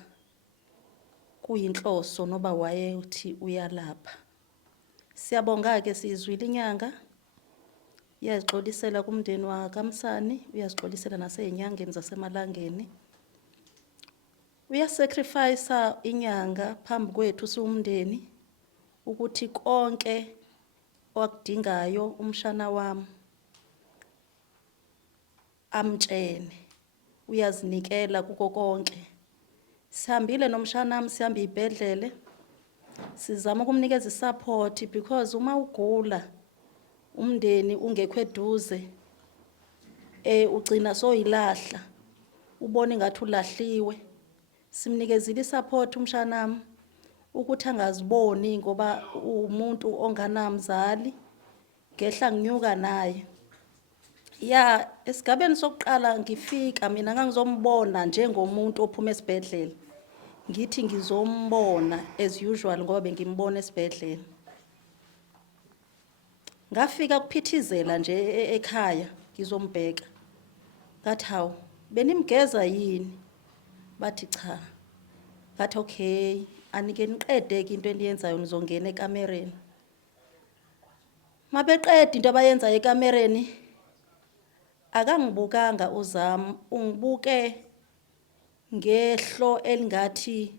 kuyinhloso noba wayethi uyalapha. Siyabonga ke sizwile inyanga, uyazixolisela kumndeni wakamsani, uyazixolisela nasezinyangeni zasemalangeni. Uyasacrifice inyanga phambi kwethu siwumndeni ukuthi konke wakudingayo umshana wami amtshene, uyazinikela kuko konke. Sihambile nomshana wami sihamba ibhedlele, sizama ukumnikeza support because uma ugula umndeni ungekho eduze ugcina soyilahla, ubone ngathi ulahliwe. Simnikezile support umshana wami ukuthi angaziboni ngoba umuntu onganamzali, ngehla nginyuka naye. Ya esigabeni sokuqala ngifika mina ngangizombona njengomuntu ophuma esibhedlela. Ngithi ngizombona as usual ngoba bengimbona esibhedlela. Ngafika kuphithizela nje ekhaya ngizombheka. Ngathi hawu benimgeza yini? Bathi cha. Ngathi okay, anike niqede into eniyenzayo nizongena ekamereni. Mabeqeda into abayenza ekamereni, akangibukanga uZami, ungibuke ngehlo elingathi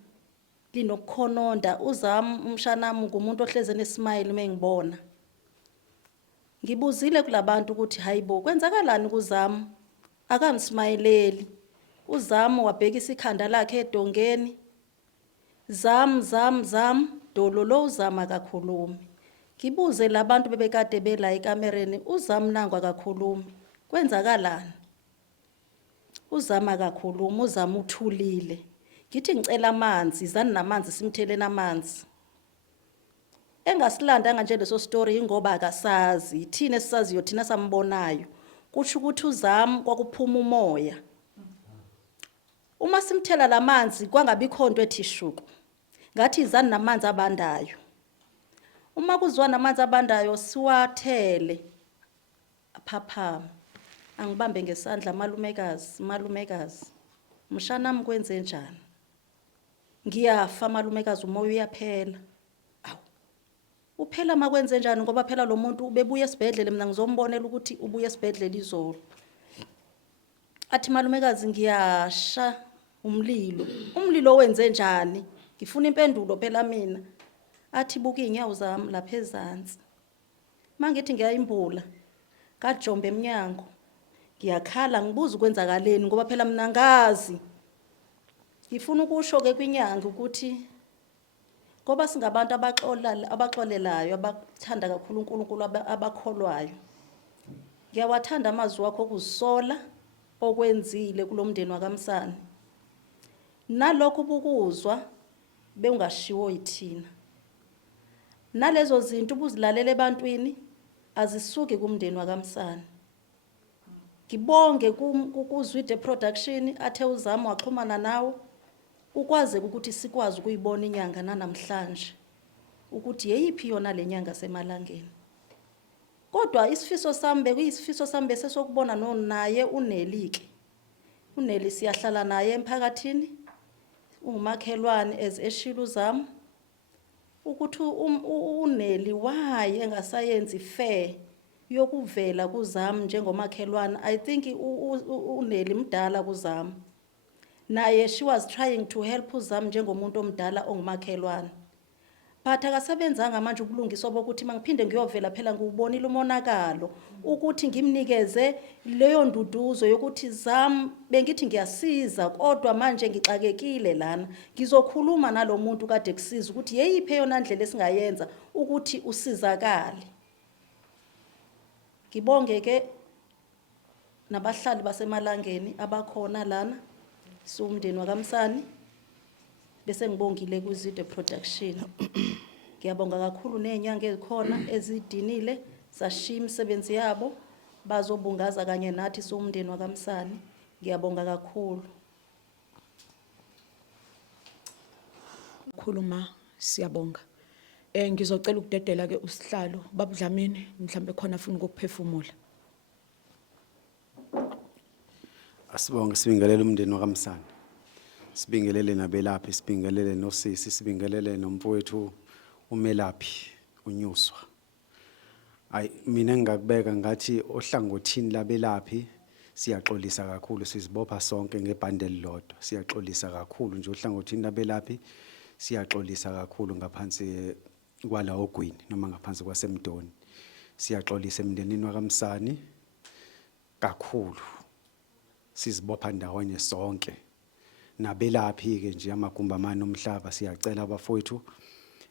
linokukhononda. UZami umshanami ngumuntu ohleze nesmile mengibona. Ngibuzile kulabantu ukuthi hayibo kwenzakalani kuZami? Akangismayileli. UZami wabhekisa ikhanda lakhe edongeni. Zam, dololo uZami akakhulumi. Ngibuze labantu bebekade bela ekamereni, uZami nangu akakhulumi. Kwenzakalani? UZami akakhulumi, uZami uthulile. Ngithi ngicela amanzi, zani namanzi simtheleni amanzi. Engasilandanga nje leso story ingoba akasazi, thina esisaziyo thina sambonayo. Kusho ukuthi uZami kwakuphuma umoya. Uma simthela lamanzi kwangabikho into ethi shuku. Ngathi izani namanzi abandayo. Uma kuzwa namanzi abandayo siwathele aphaphama. Angibambe ngesandla malumekazi. Mshana wami kwenze njani? Ngiyafa malumekazi, umoya uyaphela. Awu. Uphela makwenze njani ngoba phela lo muntu ubebuya esibhedlele, mina ngizombonela ukuthi ubuya esibhedlele izolo. Athi malumekazi ngiyasha umlilo. Umlilo wenze njani? Ngifuna impendulo phela mina. Athi buka inyawo zami lapha ezantsi. Mangithi ngiyayimbula, kajombe eminyango. Ngiyakhala ngibuza ukwenzakaleni ngoba phela mina ngazi. Ngifuna ukusho ke kwinyanga ukuthi ngoba singabantu abaxolelayo, abathanda kakhulu uNkulunkulu, abakholwayo. Ngiyawathanda amazwi wakho okuzisola okwenzile kulomndeni wakamsani. Nalokho ubukuzwa beungashiwo yithina. Nalezo zinto ubuzilalela ebantwini azisuki kumndeni wakamsani. Ngibonge kuZwide Production athe uZami waxhumana nawe ukwaze ukuthi sikwazi ukuyibona inyanga namhlanje ukuthi yeyiphi yona lenyanga semalangeni. Kodwa isifiso sami bekuyisifiso sami bese sokubona naye uNelike. uNeli siyahlala naye emphakathini, ungumakhelwane eshilo uZami ukuthi uNeli why engasayenzi fair yokuvela kuZami njengomakhelwane. I think uNeli mdala kuZami. Naye she was trying to help uZami njengomuntu omdala ongumakhelwane. but akasebenzanga manje ukulungiswa bokuthi mangiphinde ngiyovela phela ngiwubonile umonakalo ukuthi ngimnikeze leyo nduduzo yokuthi zami bengithi ngiyasiza kodwa manje ngixakekile lana ngizokhuluma nalomuntu kade kusiza ukuthi yeyiphi eyona ndlela esingayenza ukuthi usizakale. Ngibonge ke nabahlali basemalangeni abakhona lana siwumndeni wakamsani bese ngibongile kuZwide Production. Ngiyabonga kakhulu nenyanga ezikhona ezidinile sashiya imisebenzi yabo bazobungaza kanye nathi siwumndeni wakamsani. Ngiyabonga kakhulu. Khuluma siyabonga. Ngizocela ukudedela ke usihlalo babudlamini mhlambe khona afuna ukuphefumula. Asibonge sibingelele umndeni wakamsana. Sibingelele nabelaphi, sibingelele nosisi, sibingelele nomfowethu umelaphi unyuswa. Mina ngingakubeka ngathi ohlangothini labelaphi siyaxolisa kakhulu sizibopha sonke ngebhandle lodwa. Siyaxolisa kakhulu nje ohlangothini labelaphi siyaxolisa kakhulu ngaphansi kwala ogwini noma ngaphansi kwasemdoni. Siyaxolisa emndenini wakamsani kakhulu. Sizibopha ndawonye sonke. Nabelaphi ke nje amagumbamani omhlaba siyacela abafowethu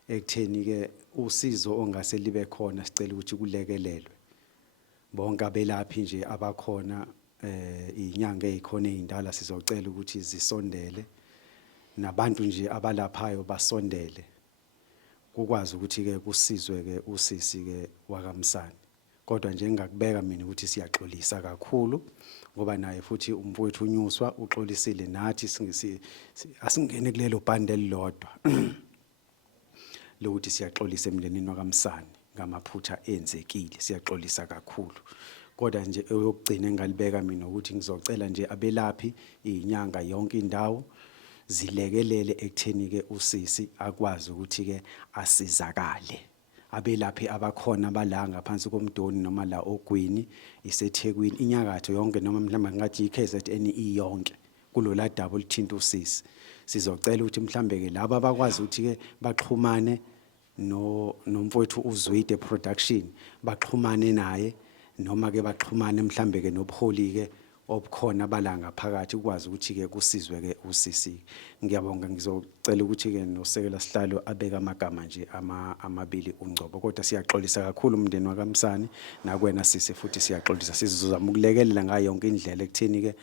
ekutheni ke usizo ongase libe khona sicela ukuthi kulekelelwe. Bonke abelaphi nje abakhona inyanga ezikhona ezindala sizocela ukuthi zisondele nabantu nje abalaphayo basondele kukwazi ukuthi ke kusizwe ke usisi ke wakamsani. Kodwa nje ngingakubeka mina ukuthi siyaxolisa kakhulu ngoba naye futhi umfowethu unyuswa uxolisile nathi asingene kulelo bhandle lodwa lokuthi siyaxolisa emndenini wakamsani ngamaphutha enzekile siyaxolisa kakhulu. Kodwa nje eyokugcina engalibeka mina ukuthi ngizocela nje abelaphi inyanga yonke indawo zilekelele ekutheni ke usisi akwazi ukuthi ke asizakale. Abelaphi abakhona bala ngaphansi komdoni noma la ogwini iseThekwini inyakatho yonke noma mhlawumbe ngathi iKZN iyonke kulola daba olithinta usisi. Sizocela ukuthi mhlambe ke laba abakwazi ukuthi ke baxhumane nomfowethu uZwide Production baxhumane naye noma ke baxhumane mhlambe ke nobuholi ke obukhona balanga phakathi ukwazi ukuthi ke kusizwe ke usisi. Ngiyabonga ngizocela ukuthi ke nosekela sihlalo abeka amagama nje amabili uNgcobo kodwa siyaxolisa kakhulu umndeni wakamsani nakwena sisi futhi siyaxolisa sizozama ukulekelela ngayo yonke indlela ekutheni ke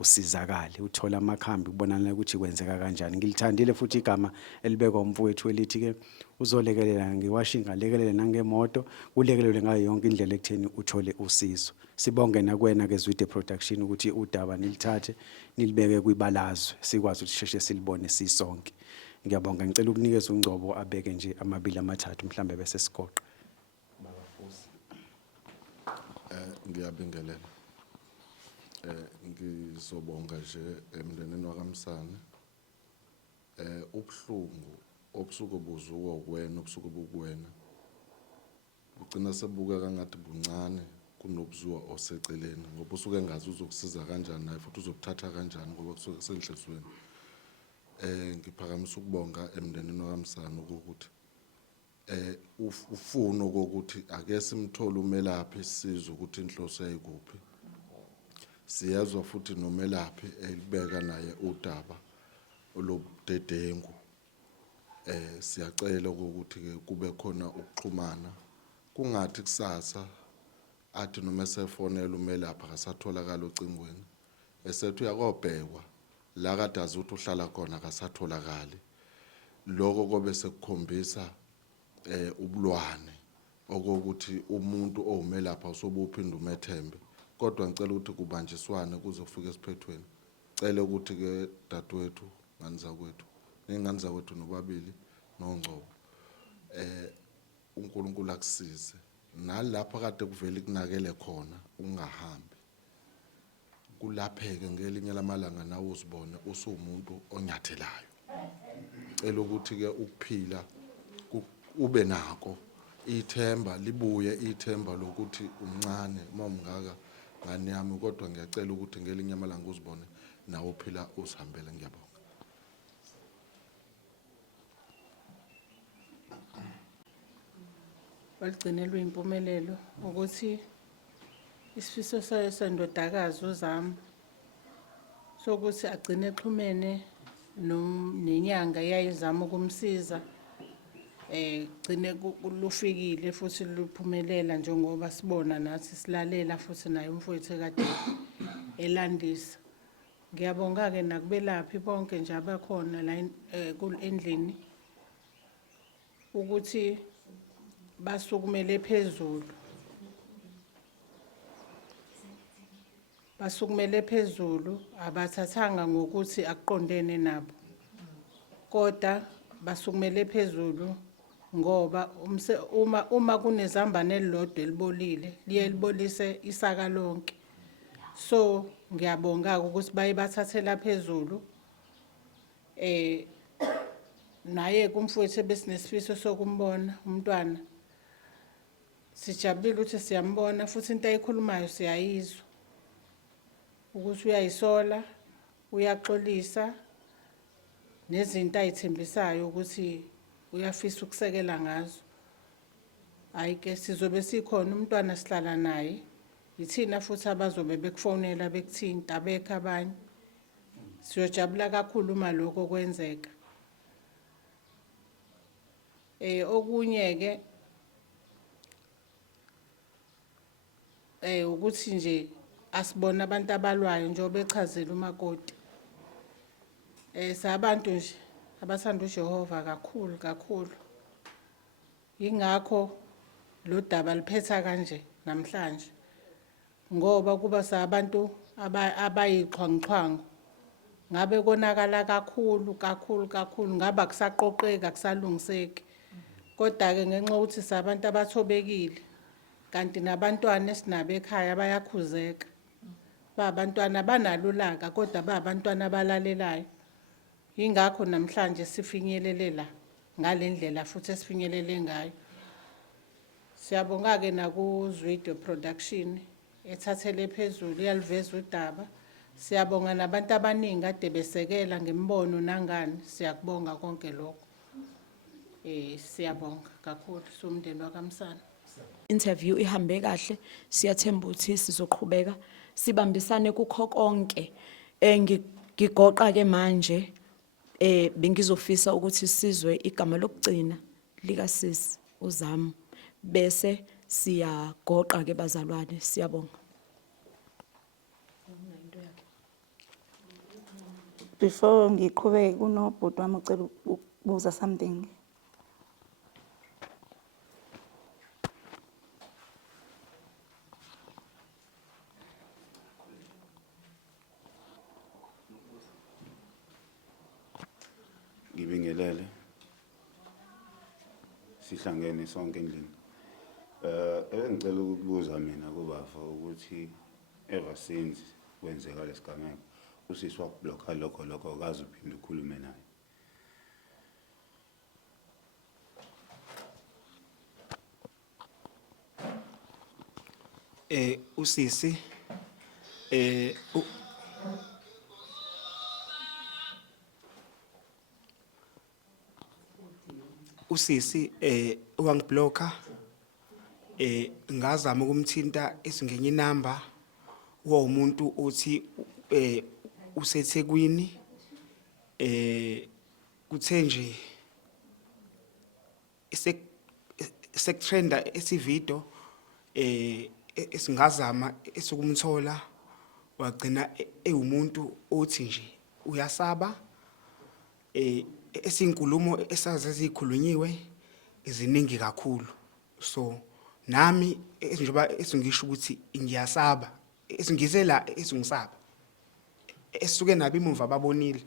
usizakale uthola amakhambi kubonana ukuthi kwenzeka kanjani. Ngilithandile futhi igama elibekwa umfowethu elithi ke uzolekelela ngewashing ngalekelele nangemoto kulekelele ngayo yonke indlela ekutheni uthole usizo. Sibonge nakwena ke Zwide Production ukuthi udaba nilithathe nilibeke kwibalazwe sikwazi ukuthi sheshe silibone sisonke. Ngiyabonga ngicela ukunikeza uNgcobo abeke nje amabili amathathu mhlambe bese sigoqa. Ngiyabingelela. Ngizobonga nje emndenini wakamsana. Ubuhlungu obusuke buzuka kuwena obusuke bukuwena. Ugcina sebukeka ngathi buncane kunobuzuwa oseceleni ngoba usuke engazi uzokusiza kanjani naye futhi uzokuthatha kanjani ngoba kusuke kusenhlizweni. Ngiphakamisa ukubonga emndenini wakamsana ukuthi ufuna ukuthi ake simthole umelaphi sizo ukuthi inhloso yayikuphi. Siyazwa futhi nomelaphi elibeka naye udaba olobudedengu. Siyacela ukuthi ke kube khona ukuxhumana kungathi kusasa athi noma esefonela umelaphi akasatholakala ocingweni esethi uyakobhekwa la kade azuthi uhlala khona akasatholakali. Lokho kobe sekukhombisa ubulwane okokuthi umuntu owumelaphi awusobuphinda umethembe. Kodwa ngicela ukuthi kubanjiswane kuze kufike esiphethweni. Cela ukuthi ke dadewethu ngani kwethu nengani zakwethu nobabili noNgcobo uNkulunkulu akusize nalapha kade kuvela ikunakele khona ungahambi kulapheke ngelinye lamalanga nawe uzibone usumuntu onyathelayo. Cela ukuthi ke ukuphila ube nako ithemba libuye ithemba lokuthi umncane momngaka ngani yami kodwa ngiyacela ukuthi ngelinye amalanga uzibone nawe uphila uzihambele. Ngiyabonga. waligcinelwa impumelelo ukuthi isifiso sendodakazi uZama sokuthi agcine exhumene nenyanga eyayizama ukumsiza gcine lufikile futhi luphumelela njengoba sibona nathi silalela futhi naye umfowethu ekade elandisa. Ngiyabonga ke nakubelaphi bonke nje abakhona la endlini ukuthi basukumele phezulu. Basukumele phezulu abathathanga ngokuthi akuqondene nabo. Kodwa basukumele phezulu ngoba uma kunezambane elilodwa elibolile liye libolise isaka lonke. So ngiyabonga ukuthi baye bathathela phezulu naye kumfowethu besinesifiso sokumbona umntwana. Sijabulile ukuthi siyambona futhi into ayikhulumayo siyayizwa ukuthi uyayisola uyaxolisa nezinto ayithembisayo ukuthi uyafisa ukusekela ngazo. Hayi ke sizobe sikhona umntwana sihlala naye. Yithina futhi abazobe bekufonela bekuthinta abekho abanye. Siyojabula kakhulu uma lokho kwenzeka. Okunye ke ukuthi nje asibona abantu abalwayo njengoba echazela umakoti. Sabantu nje abathanda uJehova kakhulu. Ingakho lo daba liphetha kanje namhlanje. Ngoba kuba sabantu abayixhwanguxhwangu ngabe konakala kakhulu ngabe kusaqoqeki akusalungiseki. Kodwa ke ngenxa ukuthi sabantu abathobekile kanti nabantwana esinabo ekhaya bayakhuzeka. Babantwana banalulaka kodwa babantwana abalalelayo. Ingakho namhlanje sifinyelele la ngalendlela futhi esifinyelele ngayo. Siyabonga ke nakuZwide Production ethathele phezulu yaliveza udaba. Siyabonga nabantu abaningi ade besekela ngembono nangani. Siyakubonga konke lokho. Siyabonga kakhulu somndeni wakaMsana. Interview ihambe kahle siyathemba ukuthi sizoqhubeka sibambisane kukho konke. Ngigoqa ke manje bengizofisa ukuthi sizwe igama lokugcina lika sisi uZama bese siyagoqa ke bazalwane. Siyabonga. Before ngiqhubeke kunobhuti wami ucela ukubuza something. Ngibingelele. Sihlangene sonke endlini. Engicela ukubuza mina kubafa ukuthi ever since kwenzeka lesigameko usisi wakubhlokha lokho akaze uphinde ukhulume naye. Usisi usisi wangibloka ngazama ukumthinta esingenye inamba umuntu uthi useThekwini kuthe nje sektrenda esivido esingazama esokumthola wagcina umuntu othi nje uyasaba esinkulumo esaze zikhulunyiwe iziningi kakhulu. So nami njengoba esingisho ukuthi ngiyasaba esingizela esingisaba esuke nabi imumva babonile.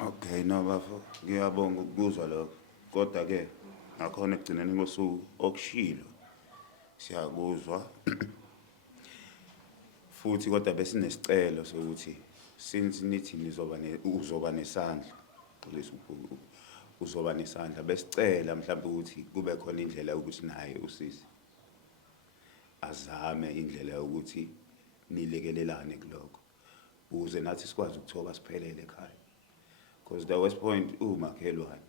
Okay, no bafo, ngiyabonga ukuzwa lokho. Kodwa ke ngakhona egcineni ngosuku okushilo. Siyakuzwa. Futhi kodwa bese nesicelo sokuthi since nithi uzoba nesandla kulesi uzoba nesandla besicela mhlawumbe ukuthi kube khona indlela ukuthi naye usisi azame indlela ukuthi nilekelelane kuloko. ukuze nathi sikwazi ukuthoka siphelele ekhaya. Because the worst point umakhelwane.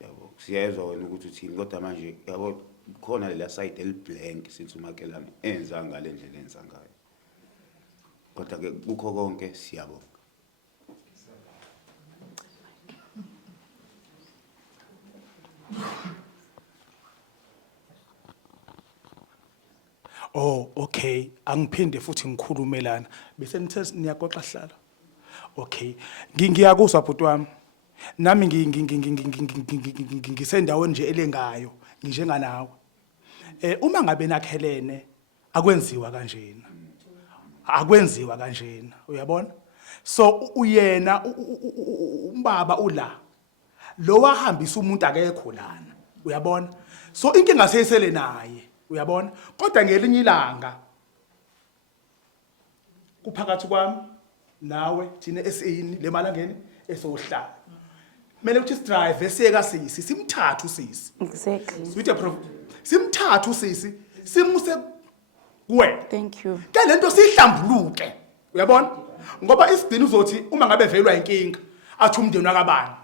Yabo siyezwa wena ukuthi uthini kodwa manje yabo khona lela side eliblank sithi umakhelwane enza ngale ndlela enza ngayo. Kodwa ke kukho konke siyabonga. Oh, okay. Angiphinde futhi ngikhulumelana. Bese nithe niyaxoxa hlala. Okay. Ngiyakuzwa bhuti wami. Nami ngisendaweni nje elengayo, njenganawe. Uma ngabe nakhelene akwenziwa kanjena. Akwenziwa kanjena, uyabona? So uyena umbaba ula. Lo wahambisa umuntu akekho lana, uyabona? So inkinga seyisele naye. Uyabona? Kodwa ngelinye ilanga kuphakathi kwami nawe thina esini le malangeni esohlala. Kumele ukuthi sidrive siyeka sisi simthathu sisi. Exactly. Sweet prof. Simthathu sisi simuse kuwena. Thank you. Ke lento sihlambuluke. Uyabona? Ngoba isidini uzothi uma ngabe velwa inkinga athi umndeni wakabani.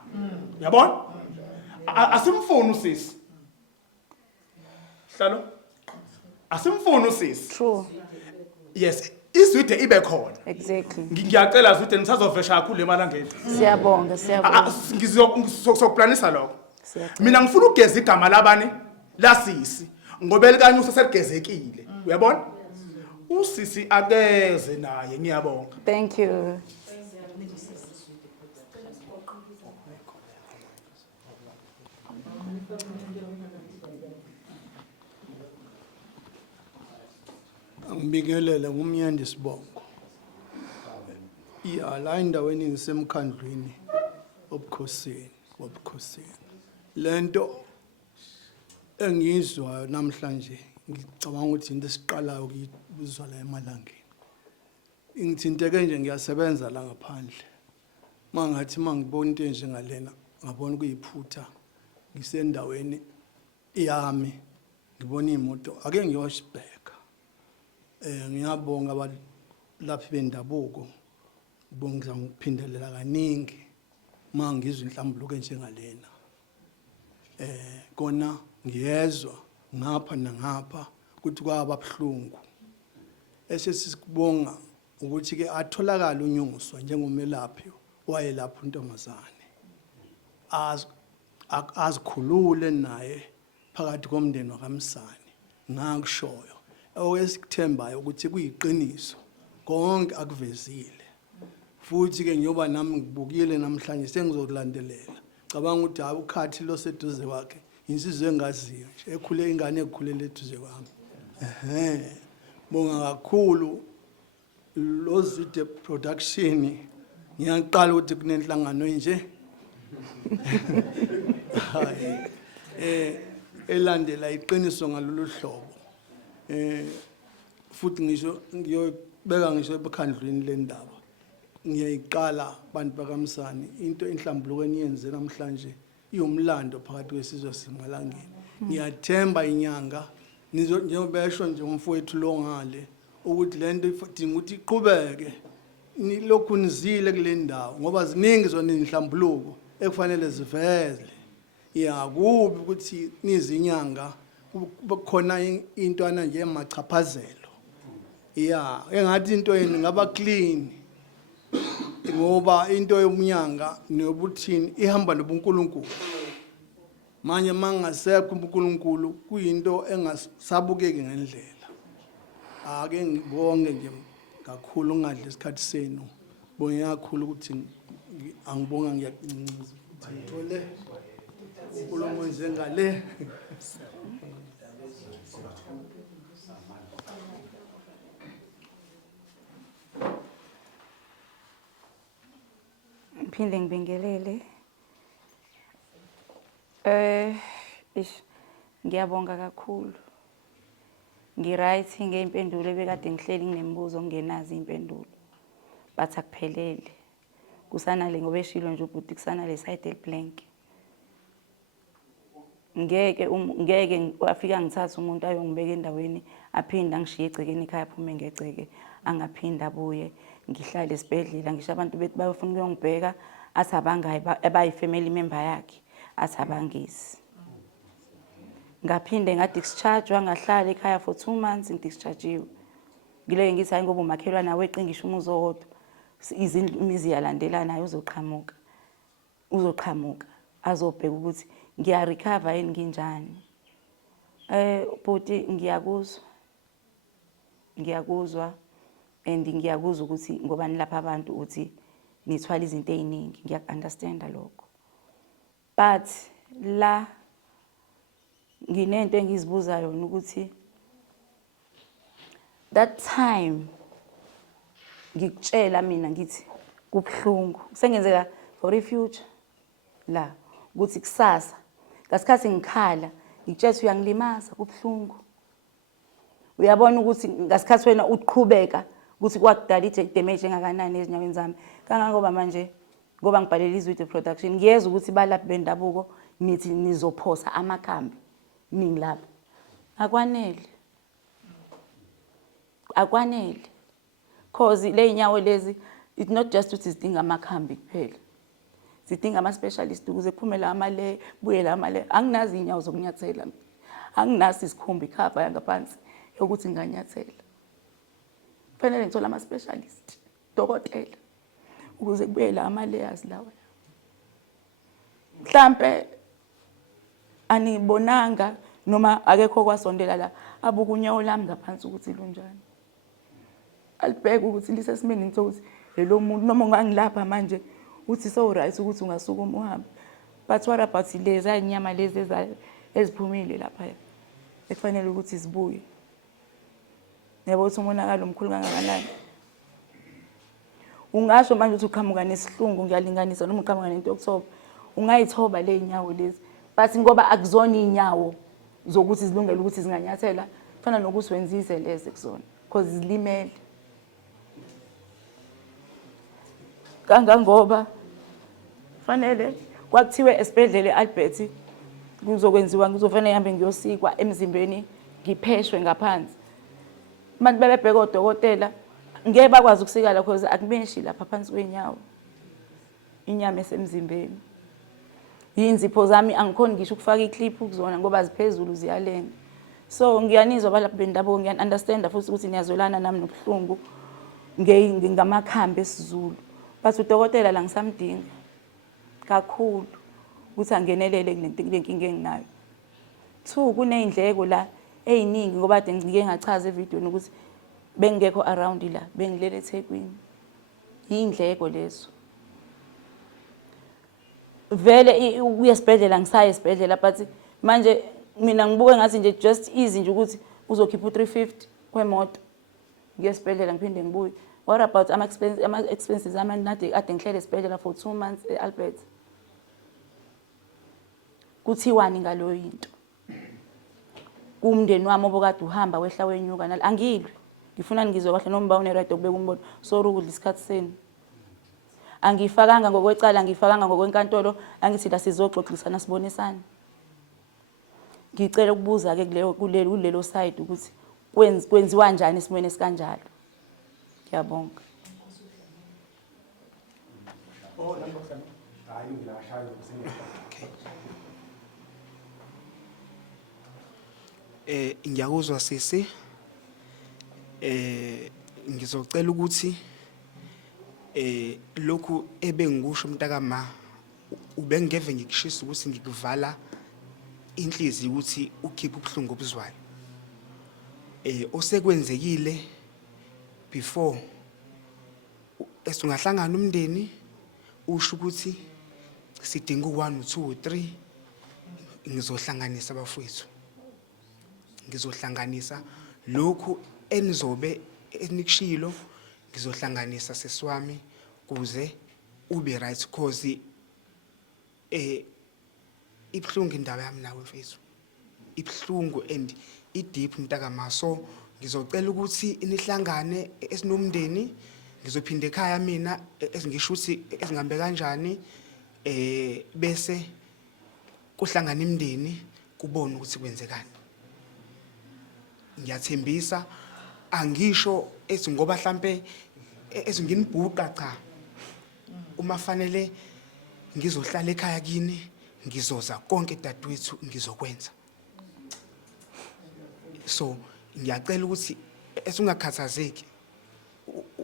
Uyabona? Asimfuni usisi. Hlalo? Asimfuni usisi. True. Yes, izwide ibe khona. Exactly. Ngiyacela zwide nisazovesha kakhulu emalangeni. Siyabonga, siyabonga. Ngizokuplanisa lokho. Mina ngifuna ukugeza igama labani lasisi ngoba elikanye useseligezekile. Uyabona? Usisi akeze naye ngiyabonga. Thank you. Ngibingelela ngumyandi Sibongo. La endaweni ngisemkhandlwini obukhosini. Lento engizwayo namhlanje ngicabanga ukuthi into esiqalayo ukuyizwa la emalangeni. Ngithinteke nje ngiyasebenza la ngaphandle. Mangathi mangibona into enjengalena ngabona kuyiphutha ngisendaweni yami ngibona imoto ake ngiyosibheka. Ngiyabonga abalaphi bendabuko bongiza ngiphindelela kaningi mangizwe inhlambuluko enjengalena. Kona ngiyezwa ngapha nangapha ukuthi kwababhlungu. Esesikubonga ukuthi ke atholakala unyunguswa njengomelaphi wayelapha untomazane. Azikhulule naye phakathi komndeni wakamsani ngakushoyo. Owesikthembayo ukuthi kuyiqiniso konke akuvezile. Futhi ke ngiyoba nami ngibukile namhlanje sengizokulandelela. Cabanga ukuthi hayi ukhathi lo seduze kwakhe insizwe engaziyo nje ekhule ingane ekukhulele eduze kwami. Bonga kakhulu Lozwide Production. Ngiyaqala ukuthi kunenhlangano nje. Elandela iqiniso ngalolu hlobo. Futhi ngisho ngiyobeka ngisho ebakhandlweni lendaba. Ngiyayiqala bantu bakamsani into inhlambuluko eniyenze namhlanje iyomlando phakathi kwesizwe semalangeni. Ngiyathemba inyanga njengobesho nje umfowethu lo ngale ukuthi lento idinga ukuthi iqhubeke nilokhu nizile kule ndawo ngoba ziningi zona inhlambuluko ekufanele zivele. Kubi ukuthi nizinyanga kukhona into ana nje emachaphazelo. Engathi into yenu ngaba clean ngoba into yomnyanga nobuthini ihamba nobuNkulunkulu. Manje mangasekho uNkulunkulu kuyinto engasabukeki ngendlela. Ake ngibonge nje kakhulu ngadle isikhathi senu. Bonge kakhulu ukuthi angibonga ngiyacinca ngithole uNkulunkulu njengale. Ngiphinde ngibingelele. Ngiyabonga kakhulu. Ngiright ngeimpendulo ebekade ngihleli nginemibuzo ngingenazi impendulo. Bathi akuphelele. Kusanale ngoba eshilo nje ubhuti kusanale side blank. Ngeke wafika ngithatha umuntu ayongibeka endaweni aphinda ngishiye egcekeni ekhaya aphume ngegceke angaphinda abuye. ngihlale esibhedlela ngisho abantu bethi bayofuna ukuyongibheka athi abangayi abayi-family member yakhe athi abangezi. Ngaphinde nga-discharge-wa ngahlala ekhaya for 2 months ngi-discharge-iwe. Ngileke ngithi hayi ngoba umakhelwane aweqi ngisho umuzi owodwa imizi yalandelana naye uzoqhamuka azobheka ukuthi ngiya-recover yini nginjani. Bhuti ngiyakuzwa and ngiyakuzwa ukuthi ngoba nilapha abantu uthi nithwala izinto eziningi, ngiya-understanda lokho. But la nginento engizibuza yona ukuthi that time ngikutshela mina ngithi kubhlungu sengenzeka for i-future la ukuthi kusasa ngasikhathi ngikhala ngikutshela uyangilimaza kubhlungu. Uyabona ukuthi ngasikhathi wena uqhubeka ukuthi kwakudala i-damage engakanani ezinyaweni zami kangangoba manje ngoba ngibhalela iZwide Production ngiyeza ukuthi balaphi bendabuko nithi nizophosa amakhambi ningilapha. Akwanele cause le inyawo lezi it's not just ukuthi zidinga amakhambi kuphela, zidinga ama-specialist ukuze kuphume la amale buye la amale. Anginazi inyawo zokunyathela, anginazi isikhumbi ikhava yangaphansi yokuthi nganyathela. Kufanele ngithola ama-specialist dokotela ukuze kubuye la ama-layers lawa. Mhlambe anibonanga noma akekho kwasondela la abuka unyawo lami ngaphansi ukuthi lunjani. Alibheka ukuthi lisesimeni ngitho ukuthi lelo muntu noma ungangilapha manje uthi so right ukuthi ungasukuma uhambe. But what about lezi inyama lezi eziphumile lapha ekufanele ukuthi zibuye. Yebo uthi umonakalo omkhulu kangakanani. Ungasho manje ukuthi uqhamuka nesihlungu ngiyalinganisa noma uqhamuka nento yokuthoba ungayithoba le inyawo lezi. But ngoba akuzona inyawo zokuthi zilungele ukuthi zinganyathela kufana nokuthi wenzise lezi kuzona because zilimele. Kangangoba fanele kwakuthiwe esibhedlela eAlbert kuzokwenziwa ngizofanele ngihambe ngiyosikwa emzimbeni ngipheshwe ngaphansi. Abantu bebebheka odokotela ngeke bakwazi ukusika la because akumeshi lapha phansi kwenyawo inyama esemzimbeni. Yinzipho zami angikhoni ngisho ukufaka iclip kuzona ngoba ziphezulu ziyalenga. So ngiyanizwa balapha bendabuko ngiya-understand futhi ukuthi niyazwelana nami nobhlungu ngamakhambi esiZulu. But udokotela la ngisamdinga kakhulu ukuthi angenelele kule nkinga enginayo. 2 kunezindleko la eziningi ngoba ade ngicike ngachaza evidweni ukuthi bengekho around la bengilele eThekwini. Yindleko lezo. Vele uya esibhedlela ngisaya esibhedlela but manje mina ngibuke ngathi nje just easy nje ukuthi uzokhipha u350 kwemoto ngiye esibhedlela ngiphinde ngibuye. What about ama-expenses ade ngihlele esibhedlela for 2 months eAlbert? Kuthiwani ngalo into? Kumndeni wami obokade uhamba wehla wenyuka nalo angilwi. Ngifuna ngizwe kahle noma bawune right ukubeka umbono. Sorry ukudla isikhathi senu. Angifakanga ngokwecala ngifakanga ngokwenkantolo angithi la sizoxoxisana sibonisana. Ngicela ukubuza ke kulelo side ukuthi kwenziwa kanjani esimweni esikanjalo. Ngiyabonga. Ngiyakuzwa sisi. Ngizocela ukuthi lokhu ebengikusho umntakama ubengeve ngikushisa ukuthi ngikuvala inhliziyo ukuthi ukhiphe ubuhlungu obuzwayo. Osekwenzekile before esungahlangana umndeni usho ukuthi sidinga u1 2 3 ngizohlanganisa abafowethu. Ngizohlanganisa lokhu enizobe enikushilo ngizohlanganisa sesiwami kuze ube right cause ibhlungu indaba yami nawe mfethu. Ibhlungu and ideep mntakama so ngizocela ukuthi inihlangane esinomndeni ngizophinda ekhaya mina esingisho ukuthi esingambe kanjani bese kuhlangana imndeni kubona ukuthi kwenzekani. Ngiyathembisa angisho ethi ngoba mhlambe ezinginibhuqa cha. Uma fanele ngizohlala ekhaya kini, ngizoza konke dadewethu ngizokwenza. So ngiyacela ukuthi esingakhathazeki.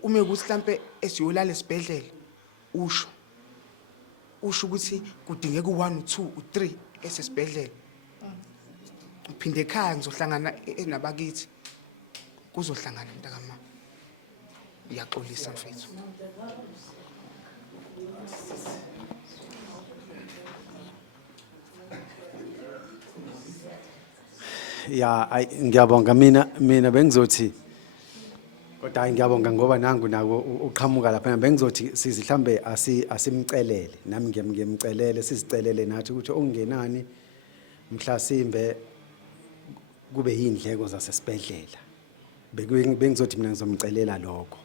Uma ukuthi mhlambe esiyolala esibhedlela usho ukuthi kudingeka u1 u2 u3 esesibhedlela. Uphinde ekhaya ngizohlangana nabakithi. Kuzohlangana mntakama. Ngiyaxolisa mfethu. Ya ngiyabonga mina bengizothi kodwa ngiyabonga ngoba nangu nako uqhamuka lapha bengizothi sizihlambe asimcelele nami ngiyemcelele sizicelele nathi ukuthi ongenani mhlasimbe kube yindleko zasesibhedlela bengizothi mina ngizomcelela lokho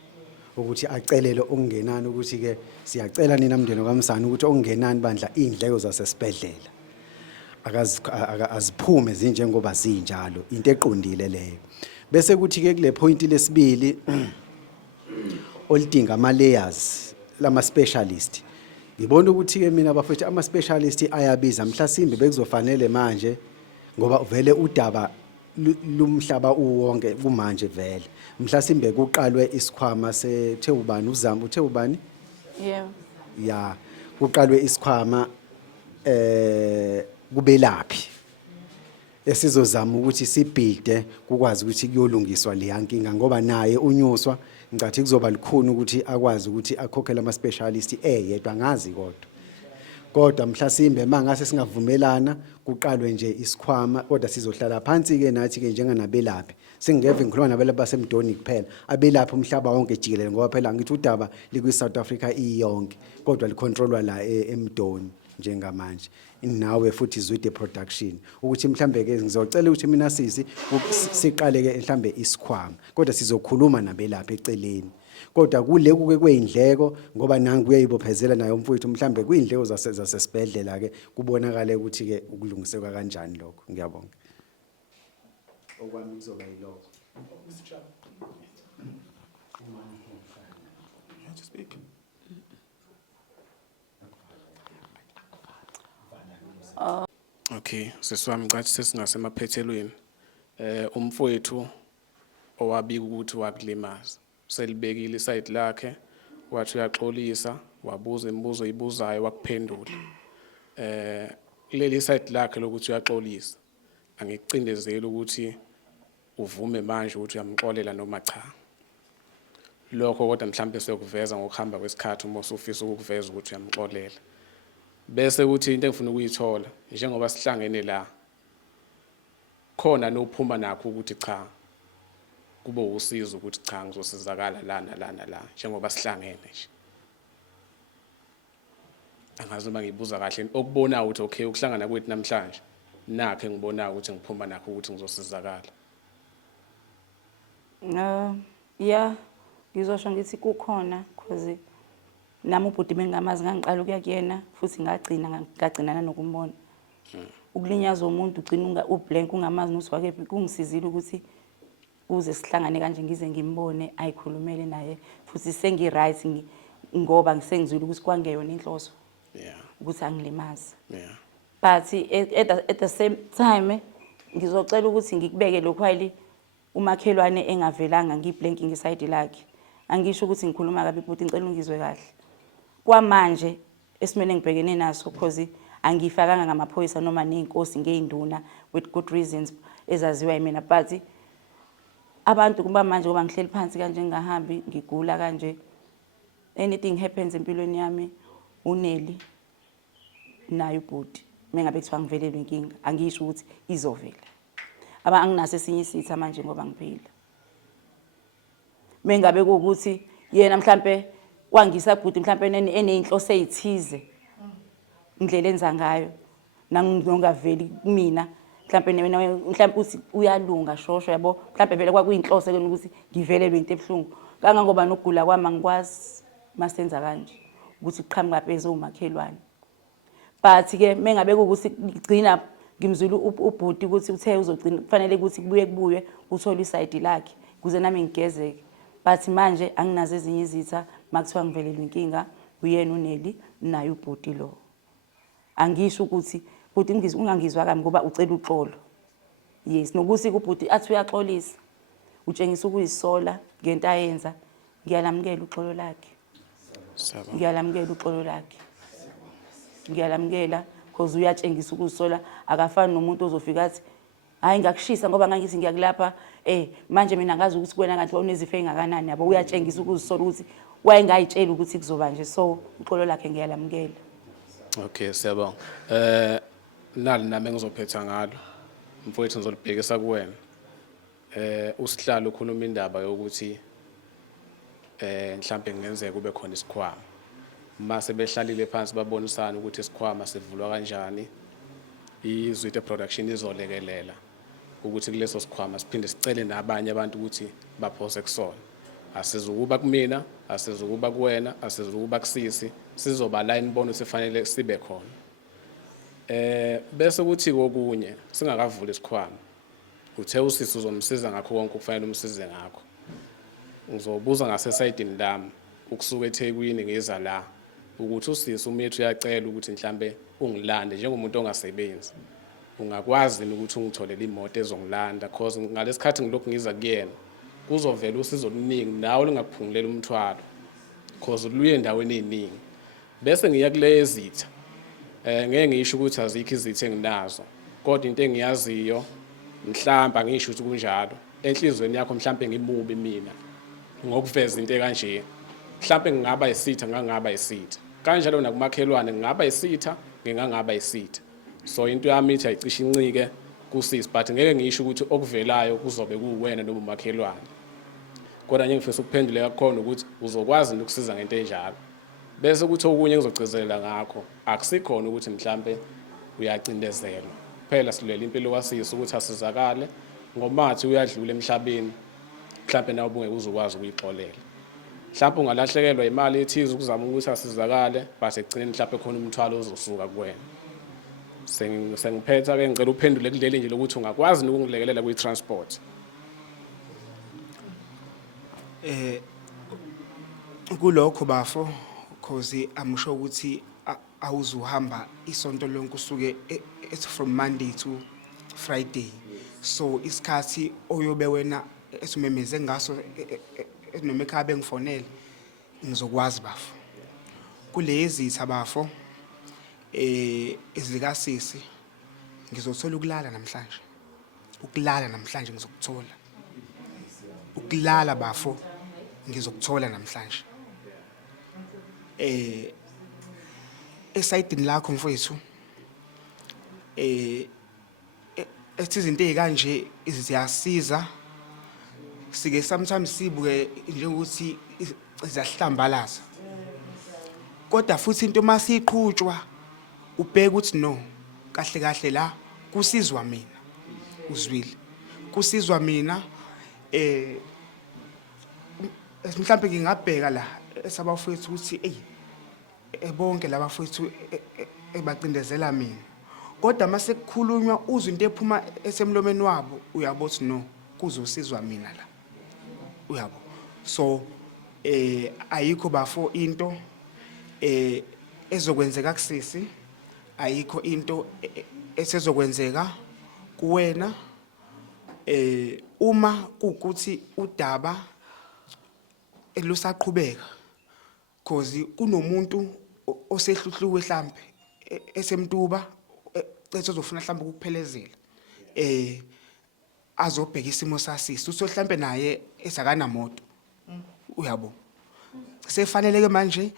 ukuthi acelele ongenani ukuthi ke siyacela nina mndeni kaMsani ukuthi ongenani bandla indleko zasesibhedlela aziphume zinjengoba zinjalo into eqondile leyo bese kuthi ke kule point lesibili olidinga ama layers lama specialist ngibona ukuthi ke mina bafethu ama specialist ayabiza mhlasimbe bekuzofanele manje ngoba vele udaba lumhlaba uwonke kumanje vele mhlasimbe kuqalwe isikhwama sethe ubani uzama uthe ubani ya kuqalwe isikhwama kubelaphi esizozama ukuthi sibhide kukwazi ukuthi kuyolungiswa le yankinga ngoba naye unyuswa ngicathi kuzoba likhuni ukuthi akwazi ukuthi akhokhele ama specialist yedwa ngazi kodwa mhlasimbe mangase singavumelana kuqalwe nje isikhwama kodwa sizohlala phansi ke nathi ke njenganabelaphi singeve ngikhuluma nabelaphi basemdoni kuphela abelaphi umhlaba wonke jikelele ngoba phela ngithi udaba likwi South Africa iyonke kodwa licontrolwa la emdoni njengamanje nawe futhi izwide production ukuthi mhlambe ke ngizocela ukuthi mina siqale ke mhlambe isikhwama kodwa sizokhuluma nabelaphi eceleni kodwa kule kuke kwezindleko ngoba nangu kuyayibophezela nayo umfowethu mhlambe kuyindleko zasesibhedlela ke kubonakala ukuthi ke ukulungiseka kanjani lokho ngiyabonga okwami kuzoba yilokho Okay, seswami ngicathi sesingasemaphethelweni. Umfowethu owabika ukuthi wakulimaza. Selibekile iside lakhe, wathi uyaxolisa, wabuza imibuzo eyibuzayo wakuphendula. Leli side lakhe lokuthi uyaxolisa. Angikucindezeli ukuthi uvume manje ukuthi uyamxolela noma cha. Lokho kodwa mhlambe siyokuveza ngokuhamba kwesikhathi uma usufisa ukuveza ukuthi uyamxolela. Bese ukuthi into engifuna ukuyithola njengoba sihlangene la khona nophuma nakho ukuthi cha kube usizo ukuthi cha ngizosizakala la njengoba sihlangene nje angazi uma ngibuza kahle okubona ukuthi okay ukuhlangana kwethu namhlanje nakhe ngibona ukuthi ngiphuma nakho ukuthi ngizosizakala yeah ngizosho ngithi kukhona cause nami ubhuti bengamazi ngangiqala ukuya kuyena futhi ngagcina nokumbona ukulinyaza umuntu ugcina ublank ungamazi nosifake kungisizile ukuthi uze sihlangane kanje ngize ngimbone ayikhulumele naye futhi sengi-right ngoba ngisengizwile ukuthi kwangeyona inhloso ukuthi angilimazi but at the same time ngizocela ukuthi ngikubeke lokhu while umakhelwane engavelanga ngiblank ngeside lakhe angisho ukuthi ngikhuluma kabi but ngicela ungizwe kahle kwamanje esimene ngibhekene naso because angifakanga ngamaphoyisa noma nezinkosi ngeinduna with good reasons ezaziwa yimina but abantu kuba manje ngoba ngihleli phansi kanje ngingahambi ngigula kanje anything happens empilweni yami uneli nayo ubhuti mengabe kuthiwa ngivelelwe inkinga angisho ukuthi izovela anginaso esinye isitha manje ngoba ngiphila mengabe ukuthi yena mhlambe kwangisa bhuti mhlambe eneyinhloso ezithize indlela enza ngayo nangingaveli kumina mhlambe uthi uyalunga shosho yabo mhlambe vele kwakuyinhloso ke ukuthi ngivelelwe into ebhlungu kangangoba nokugula kwami angikwazi masenza kanje ukuthi uqhamuka pheze umakhelwane but ke mengabe ukuthi ngigcina ngimzwile ubhuti ukuthi uthe uzogcina kufanele ukuthi kubuye uthole iside lakhe kuze nami ngigezeke but manje anginazo ezinye izitha makuthiwa ngivelelwe inkinga uyena uNeli naye ubhoti lo angisho ukuthi bhuti ungangizwa kabi ngoba ucela uxolo yes nokuthi kubhuti athi uyaxolisa utshengisa ukuyisola ngento ayenza ngiyalamukela uxolo lakhe ngiyalamukela uxolo lakhe ngiyalamukela because uyatshengisa ukuzisola akafani nomuntu ozofika athi hayi ngakushisa ngoba ngangithi ngiyakulapha manje mina ngazi ukuthi kuwena ngathi unezifo engakanani yabo uyatshengisa ukuzisola ukuthi wayengayitshela ukuthi kuzoba nje so uxolo lakhe ngiyalamukela. Okay siyabonga. Nali nami ngizophetha ngalo mfowethu ngizolibhekisa kuwena. Usihlalo ukhuluma indaba yokuthi mhlambe kungenzeka kube khona isikhwama. Mase behlalile phansi babonisana ukuthi isikhwama sivulwa kanjani. Izwide production izolekelela ukuthi kuleso sikhwama siphinde sicele nabanye abantu ukuthi baphose kusona. Asizukuba kumina, asizukuba kuwena, asizukuba kusisi, sizoba la inbono sifanele sibe khona. Bese kuthi kokunye singakavula isikhwama. Uthe usisi uzomsiza ngakho konke ukufanele umsize ngakho. Ngizobuza ngasesayidini lami ukusuka eThekwini ngeza la ukuthi usisi umethu uyacela ukuthi mhlambe ungilande njengomuntu ongasebenzi. Ungakwazi ukuthi ungitholele imoto ezongilanda because ngalesikhathi ngilokhu ngiza kuyena kuzovela usizo oluningi nawe lingakuphungulela umthwalo because luye endaweni eziningi. Bese ngiya kule ezitha ngeke ngisho ukuthi azikho izitha enginazo kodwa into engiyaziyo mhlamba ngisho ukuthi kunjalo enhlizweni yakho mhlambe ngimubi mina ngokuveza into ekanje mhlambe ngingaba isitha ngangaba isitha kanjalo nakumakhelwane ngingaba isitha ngingangaba isitha so into yami ithi ayicisha incike kusisi but ngeke ngisho ukuthi okuvelayo kuzobe kuwena noma umakhelwane kodwa nje ngifisa ukuphenduleka khona ukuthi uzokwazi ukusiza ngento enjalo bese ukuthi okunye ngizogcizelela ngakho akusikhona ukuthi mhlambe uyacindezelwa phela silela impilo kwasisi ukuthi asizakale ngomathi uyadlula emhlabeni mhlambe nawe ubungeke uzokwazi ukuyixolela mhlambe ungalahlekelwa imali ethize ukuzama ukuthi asizakale base egcineni mhlambe khona umthwalo ozosuka kuwena. Sengiphetha ke ngicela uphendule kuleli nje lokuthi ungakwazi ukungilekelela kwi transport. Kulokho bafo because amusho ukuthi awuzuhamba isonto lonke usuke it's from Monday to Friday so isikhathi oyobe wena esumemeze ngaso noma ekhabe ngifonele ngizokwazi bafo kulezi izitha bafo ezilika sisi ngizothola ukulala namhlanje ngizokuthola ukulala bafo ngizokuthola namhlanje esayidini lakho mfowethu ethi izinto ezikanje ziyasiza sike sometimes sibuke njengokuthi izahlambalaza kodwa futhi into masiqhutshwa ubheka ukuthi no kahle kahle la kusizwa mina uzwile kusizwa mina mhlambe ngingabheka la esabafowethu ukuthi bonke labafowethu ebacindezela mina kodwa mase kukhulunywa uzwe into ephuma esemlomeni wabo uyabo ukuthi no kuzosizwa mina la uyabo so ayikho bafo into ezokwenzeka kusisi ayikho into esezokwenzeka kuwena uma ukuthi udaba elusaqhubeka because kunomuntu osehluhluwe mhlambe esemtuba ezofuna mhlambe ukuphelezela azobheka isimo sasisi uso mhlambe naye esakana moto uyabo sefaneleke manje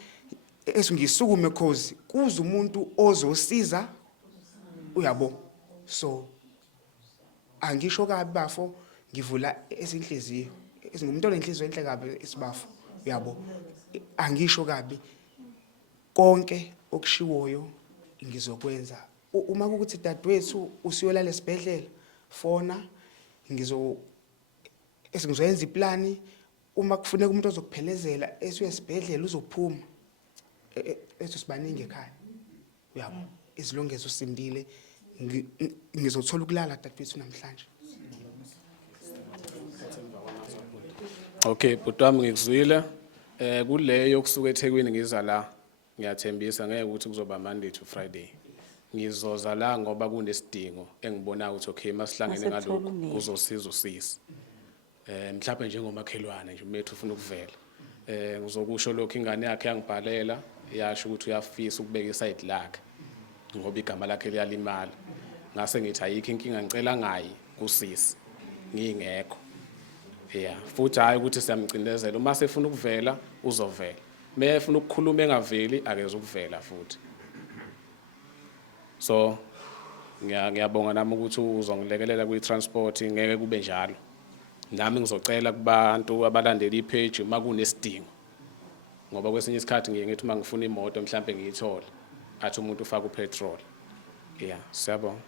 esingisukume because kuza umuntu ozosiza uyabo so angisho kabi bafo ngivula esinhliziyo esingumuntu onenhliziyo enhle kabi isibafo uyabo angisho kabi konke okushiwoyo ngizokwenza uma ukuthi dadwethu usiyolala esibhedlela fona esingizoyenza iplani uma kufuneka umuntu ozokuphelezela esiye esibhedlela uzophuma sibaningi ekhaya uyabo izilongezo usindile ngizothola ukulala dadwethu namhlanje Okay, bhuti wami ngikuzwile. Kuleyo kusuka eThekwini ngiza la. Ngiyathembisa ngeke ukuthi kuzoba Monday to Friday. Ngizoza la ngoba kunesidingo engibona ukuthi okay masihlangene ngalokho kuzosiza usisi. Mhlawumbe njengomakhelwane nje umethu ufuna ukuvela. Ngizokusho lokho ingane yakhe yangibhalela yasho ukuthi uyafisa ukubeka iside lakhe ngoba igama lakhe liyalimala. Ngase ngithi ayikho inkinga ngicela ngayi kusisi ngingekho. Yeah, futhi hayi ukuthi siyamcindezela uma sefuna ukuvela uzovela. Mefuna ukukhuluma engaveli akeze ukuvela futhi. So ngiyabonga nami ukuthi uzongilekelela kwi-transport ngeke kube njalo. Nami ngizocela kubantu abalandela ipage uma kunesidingo. Ngoba kwesinye isikhathi ngithi uma ngifuna imoto mhlambe ngiyithola athi umuntu ufaka upetrol. Yeah, siyabonga.